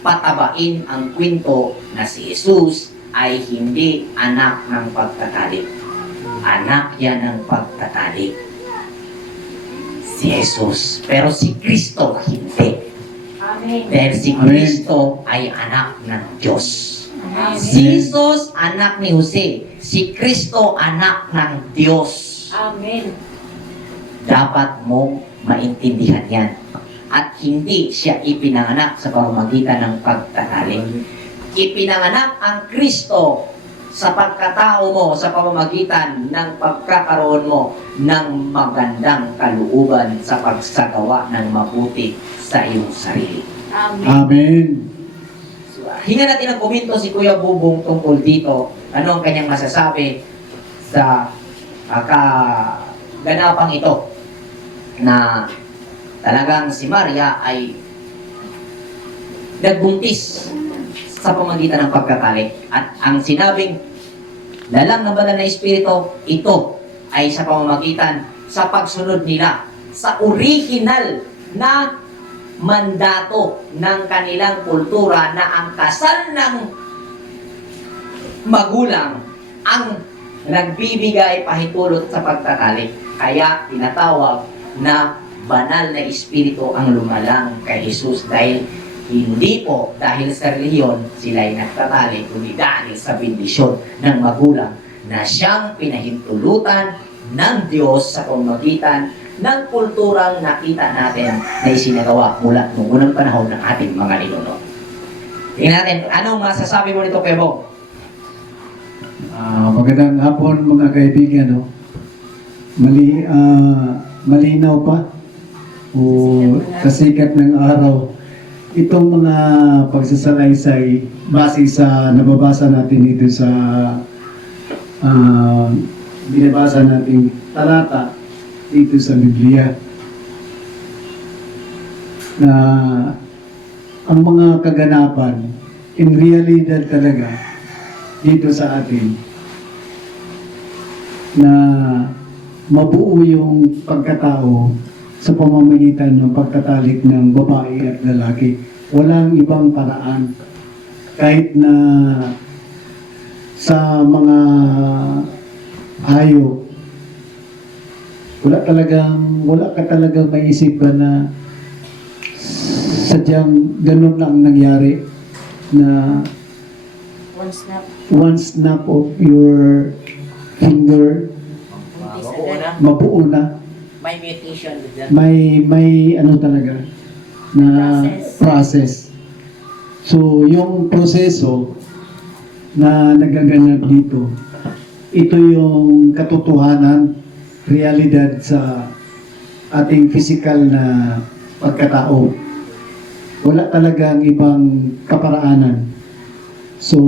patabain ang kwento na si Jesus ay hindi anak ng pagtatalik. Anak yan ng pagtatalik. Si Jesus. Pero si Kristo hindi. Amen. Dahil si Kristo ay anak ng Diyos. Si Jesus, anak ni Jose. Si Kristo, anak ng Diyos. Amen. Dapat mong maintindihan yan. At hindi siya ipinanganak sa pamamagitan ng pagtatalik. Ipinanganak ang Kristo sa pagkatao mo, sa pamamagitan ng pagkakaroon mo ng magandang kalooban sa pagsagawa ng mabuti sa iyong sarili. Amen. Amen. So, hinga natin ang komento si Kuya Bubong tungkol dito. Ano ang kanyang masasabi sa kaganapang ito na talagang si Maria ay nagbuntis sa pamamagitan ng pagkatalik. At ang sinabing dalang ng banal na Espiritu, ito ay sa pamamagitan sa pagsunod nila sa original na mandato ng kanilang kultura na ang kasal ng magulang ang nagbibigay pahintulot sa pagtatalik. Kaya tinatawag na banal na Espiritu ang lumalang kay Jesus dahil hindi po dahil sa relihiyon sila ay nagtatalik, kundi dahil sa bendisyon ng magulang na siyang pinahintulutan ng Diyos sa pamamagitan ng kulturang nakita natin na isinagawa mula noong unang panahon ng ating mga ninuno. Tingnan natin, anong masasabi mo nito, Kuya Bong? Magandang hapon mga kaibigan. No? Malinaw pa o kasikat ng araw. Itong mga pagsasalaysay base sa nababasa natin dito sa binabasa nating talata dito sa Biblia na ang mga kaganapan in realidad talaga dito sa atin na mabuo yung pagkatao sa pamamagitan ng pagtatalik ng babae at lalaki. Walang ibang paraan. Kahit na sa mga hayop, wala ka talagang maisipan na sadyang ganun lang nangyari na One snap. one snap of your finger, Buntis Mabuo agad. na. mabuo na. May mutation with that. May ano talaga na process. So, yung proseso na nagaganap dito, ito yung katotohanan, realidad sa ating physical na pagkatao. Wala talagang ibang kaparaanan. So,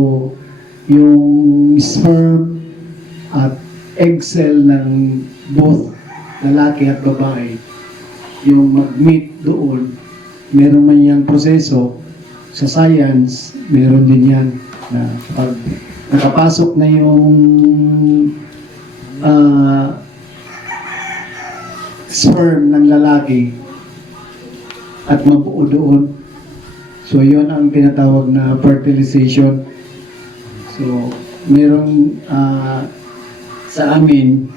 yung sperm at egg cell ng both lalaki at babae, yung mag-meet doon, meron man yung proseso. Sa science, meron din yan na pag nakapasok na yung sperm ng lalaki at mabuo doon. So, yun ang tinatawag na fertilization. So, merong sa amin,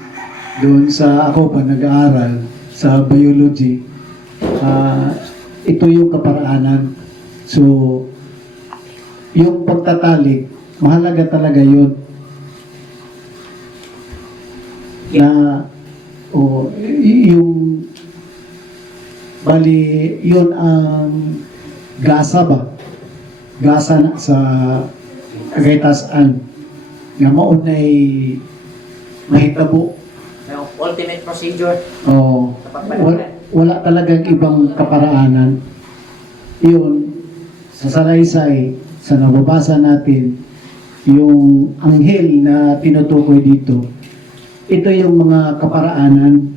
doon sa ako pa nag-aaral sa biology, ito yung kaparaanan. So, yung pagtatalik, mahalaga talaga yun. Na, yung, bali, yun ang gasa ba? Gasa na sa Kagaytasan. Nga maun ay mahitabo. Yung ultimate procedure. Oo. Sa pagpalitan. Wala talagang ibang kaparaanan. Yun, sa salaysay, sa nababasa natin, yung anghel na tinutukoy dito, ito yung mga kaparaanan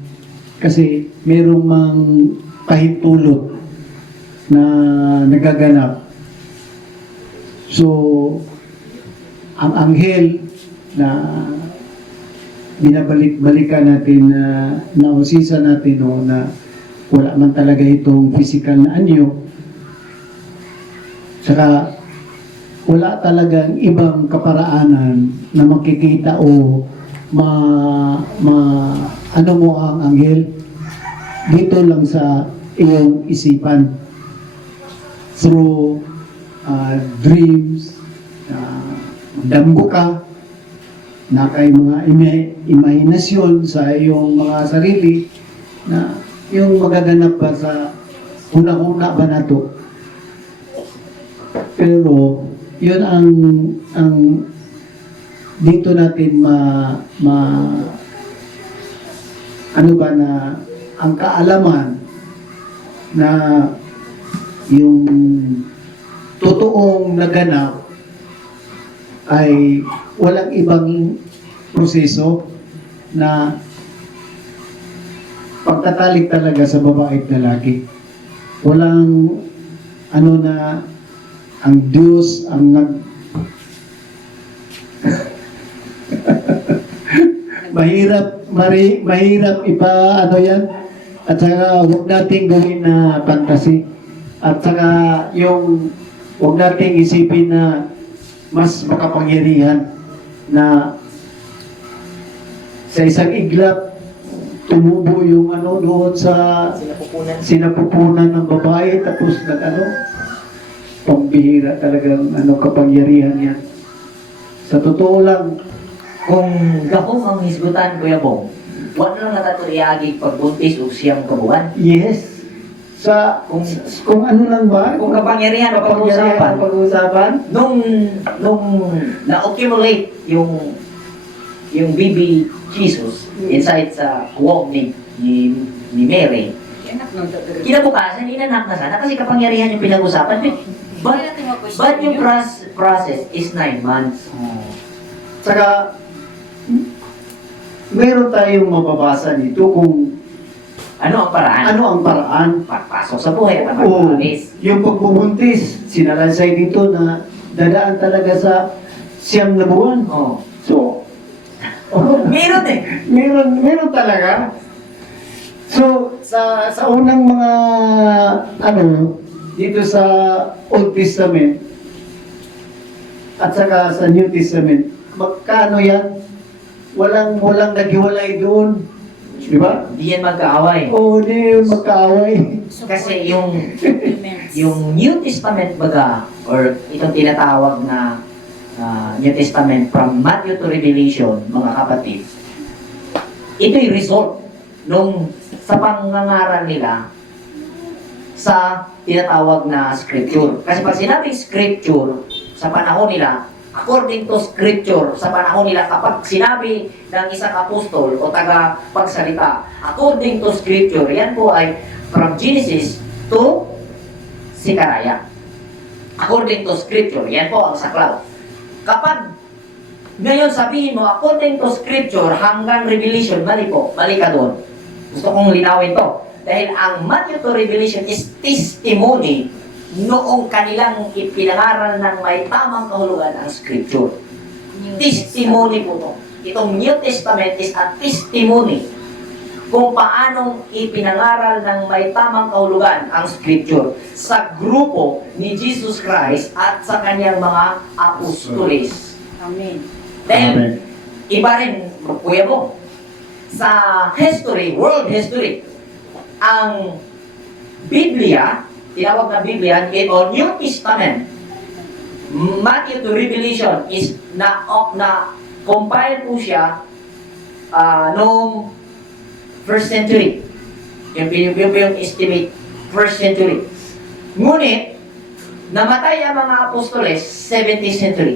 kasi merong mang pahintulot na nagaganap. So, ang anghel na binabalik-balikan natin na nausisa natin no, na wala man talaga itong physical na anyo. Saka wala talagang ibang kaparaanan na makikita o ano mo ang anghel dito lang sa iyong isipan through dreams, damgo ka na kay mga imahinasyon sa iyong mga sarili na yung magaganap pa sa una-una ba na to. Pero yun ang dito natin ano ba na ang kaalaman na yung totoong naganap ay walang ibang proseso na pagtatalik talaga sa babae at lalaki. Walang ano na ang Diyos ang mahirap ano yan at saka huwag nating gawin na fantasy at saka yung huwag nating isipin na mas makapangyarihan na sa isang iglap tumubo yung ano doon sa sinapupunan ng babae tapos pambihira talagang kapangyarihan yan. Sa totoo lang, Kung gahom ang hisgutan, Kuya Bong, wala lang nataturiagig pagbuntis o siyang kabuan. yes, kung ano lang ba? Kung kapangyarihan o pag-uusapan. Pag-uusapan? Nung na-accumulate yung baby Jesus inside sa womb ni Mary, Anak ng tatlo. kinabukasan, inanak na sana kasi kapangyarihan yung pinag-usapan. But yung process is 9 months. Saka, meron tayong mababasa dito kung Ano ang paraan? ano ang paraan. Pagpasok sa buhay at Oo, pagpapalis. yung pagbubuntis, sinalansay dito na dadaan talaga sa 9 na buwan. Oh. So, Meron eh. meron talaga. So, sa unang mga, dito sa Old Testament, at saka sa New Testament, magkano yan? Walang naghiwalay doon. Di ba? Hindi yan magkaaway. Oo, di yun magkaaway. Kasi yung Supplements. yung New Testament baga, or itong tinatawag na New Testament from Matthew to Revelation, mga kapatid, ito'y result nung sa pangangaral nila sa tinatawag na scripture. Kasi pag sinabing scripture, sa panahon nila, according to scripture, sa panahon nila, kapag sinabi ng isang apostol o taga-pagsalita, according to scripture, yan po ay from Genesis to Sikaraya. According to scripture, yan po ang saklaw. Kapag ngayon sabihin mo, according to scripture, hanggang Revelation, mali po, mali ka doon. Gusto kong linawin to. Dahil ang Matthew to Revelation is testimony noong kanilang ipinangaral ng may tamang kahulugan ang scripture. Testimony po to. Itong New Testament is a testimony kung paanong ipinangaral ng may tamang kahulugan ang scripture sa grupo ni Jesus Christ at sa kanyang mga apostoles. Amen. Dahil, iba rin, kuya mo, sa history, world history, ang Biblia, tinawag na Biblia, o New Testament, Matthew to Revelation, is compile po siya noong first century. Yung estimate, first century. Ngunit, namatay ang mga apostoles 70th century.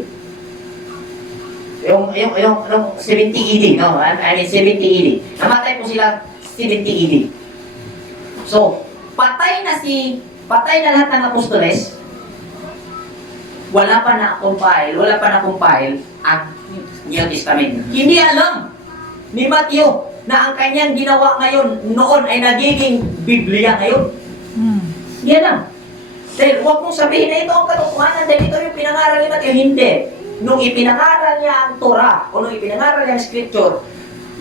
Yung 70 AD, no? I mean 70 AD. Namatay po sila 70 AD. So, patay na lahat ng apostoles, wala pa na-compile ang New Testament. Hindi alam ni Matthew na ang kanyang ginawa ngayon, noon ay nagiging Biblia ngayon. Hindi alam. Dahil huwag mong sabihin na ito ang katotohanan dahil ito yung pinangaral ni Matthew. Hindi. Nung ipinangaral niya ang Torah o nung ipinangaral niya ang Scripture,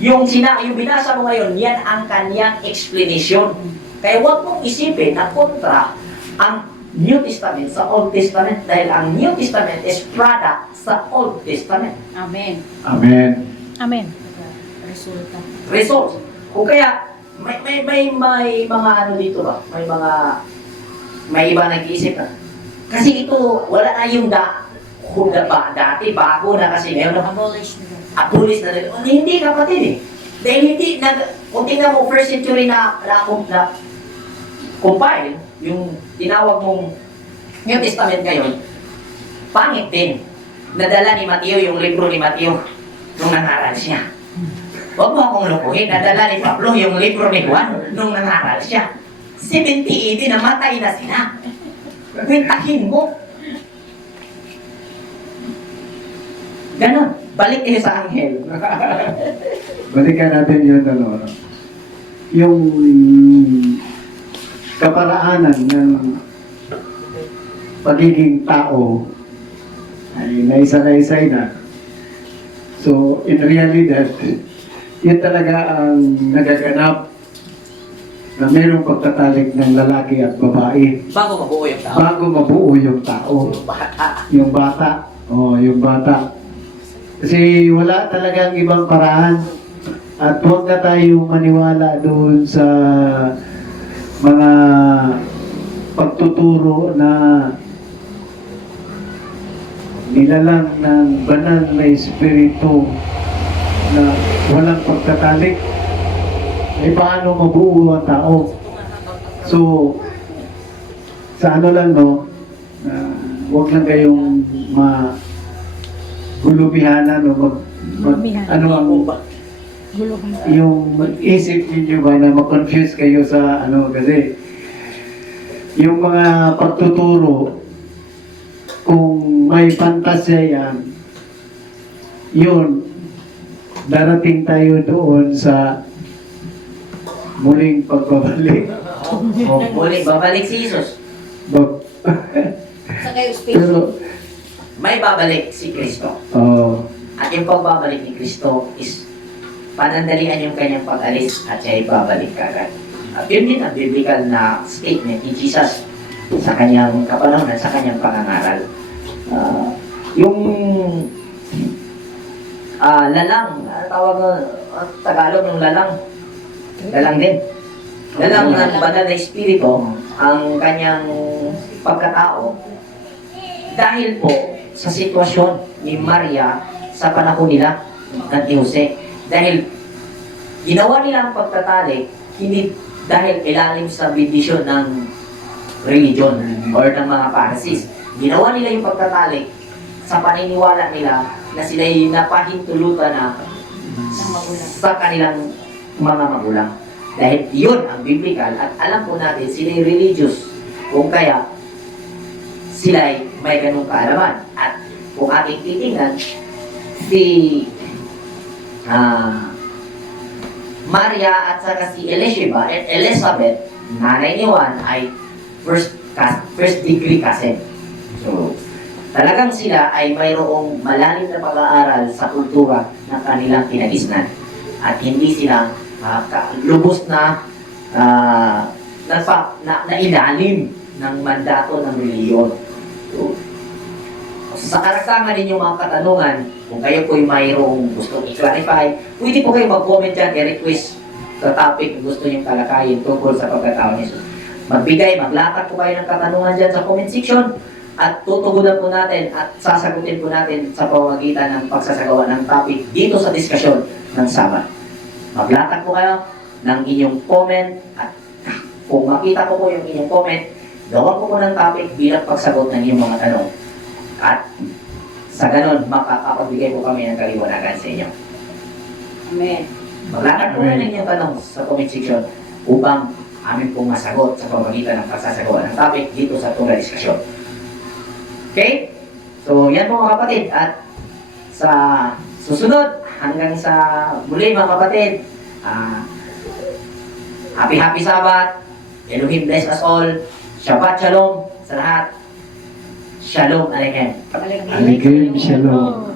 yung binasa mo ngayon, yan ang kanyang explanation. Kaya huwag mong isipin na kontra ang New Testament sa Old Testament dahil ang New Testament is product sa Old Testament. Amen. Amen. Amen. Resulta. Results. Kung kaya, may mga ano dito ba? May iba nag-iisip na. Kasi ito, wala na yung dati, bago na kasi ngayon. Abolish nila. Abolish na rin. Hindi kapatid eh. Dahil kung tingnan mo, first century na compile, yung tinawag mong New Testament ngayon, pangit din. Nadala ni Mateo yung libro ni Mateo nung nangaral siya. Huwag mo akong lukuhin, nadala ni Pablo yung libro ni Juan nung nangaral siya. 70 AD, namatay na sila. Kwentahin mo. Ganon. Balik kayo sa anghel. Balikan natin yun, yung kaparaanan ng pagiging tao ay naisa-naisay na. So, in realidad, yun talaga ang nagaganap na mayroong pagtatalik ng lalaki at babae Bago mabuo yung tao. bago mabuo yung tao. Yung bata. Yung bata. Yung bata. Kasi wala talagang ibang paraan. At huwag na tayo maniwala doon sa mga pagtuturo na nilalang ng banal na espiritu na walang pagtatalik. Paano mabuo ang tao? So, sa ano lang no, huwag lang kayong magulubihanan o Gulubihan. ano ang Guluhan. yung mag-isip ninyo ba na ma-confuse kayo sa ano kasi yung mga pagtuturo kung may fantasya yan yun darating tayo doon sa muling pagbabalik. Muli, babalik si Jesus. Bab- Sa kayo space. Pero, May babalik si Kristo. At yung pagbabalik ni Kristo is panandalian yung kanyang pag-alis at siya ay babalik kagad. At yun din ang biblical na statement ni Jesus sa kanyang kapanahonan, sa kanyang pangangaral. Yung lalang, ano tawag Tagalog ng lalang? Lalang din. Lalang ng banal na espiritu, ang kanyang pagkatao, dahil po sa sitwasyon ni Maria sa panahon nila at ni Jose. Dahil ginawa nila ang pagtatali, hindi dahil ilalim sa bendisyon ng religion or ng mga Pharisees. Ginawa nila yung pagtatali sa paniniwala nila na sila'y napahintulutan na sa kanilang mga magulang. Dahil yun ang biblical at alam po natin sila'y religious kung kaya sila'y may ganung kaalaman. At kung ating titingnan, si Maria at saka si Elizabeth, nanay ni Juan ay first degree cousin. So, talagang sila ay mayroong malalim na pag-aaral sa kultura ng kanilang kinagisnan. At hindi sila lubos na ilalim ng mandato ng reliyon. So, sa karagsangan ninyong mga katanungan, kung kayo po'y mayroong gustong i-clarify, pwede po kayo mag-comment dyan, i-request sa topic na gusto niyong talakayin tungkol sa pagkatao ni Jesus. Maglatag po kayo ng katanungan dyan sa comment section at tutugunan po natin at sasagutin po natin sa pamamagitan ng pagsasagawa ng topic dito sa diskusyon ng Sabat. Maglatag po kayo ng inyong comment at kung makita ko po yung inyong comment, gawan ko po ng topic bilang pagsagot ng inyong mga tanong. At sa ganon, makakapagbigay po kami ng kaliwanagan sa inyo. Amen. Maglatag po ng inyong tanong sa comment section upang amin pong masagot sa pamamagitan ng pagsasagawa ng topic dito sa itong diskusyon. Okay? So, yan po mga kapatid. At sa susunod, hanggang sa muli mga kapatid, happy Sabbath. Elohim bless us all. Shabbat Shalom sa lahat. Shalom Aleichem. Alaikum Shalom.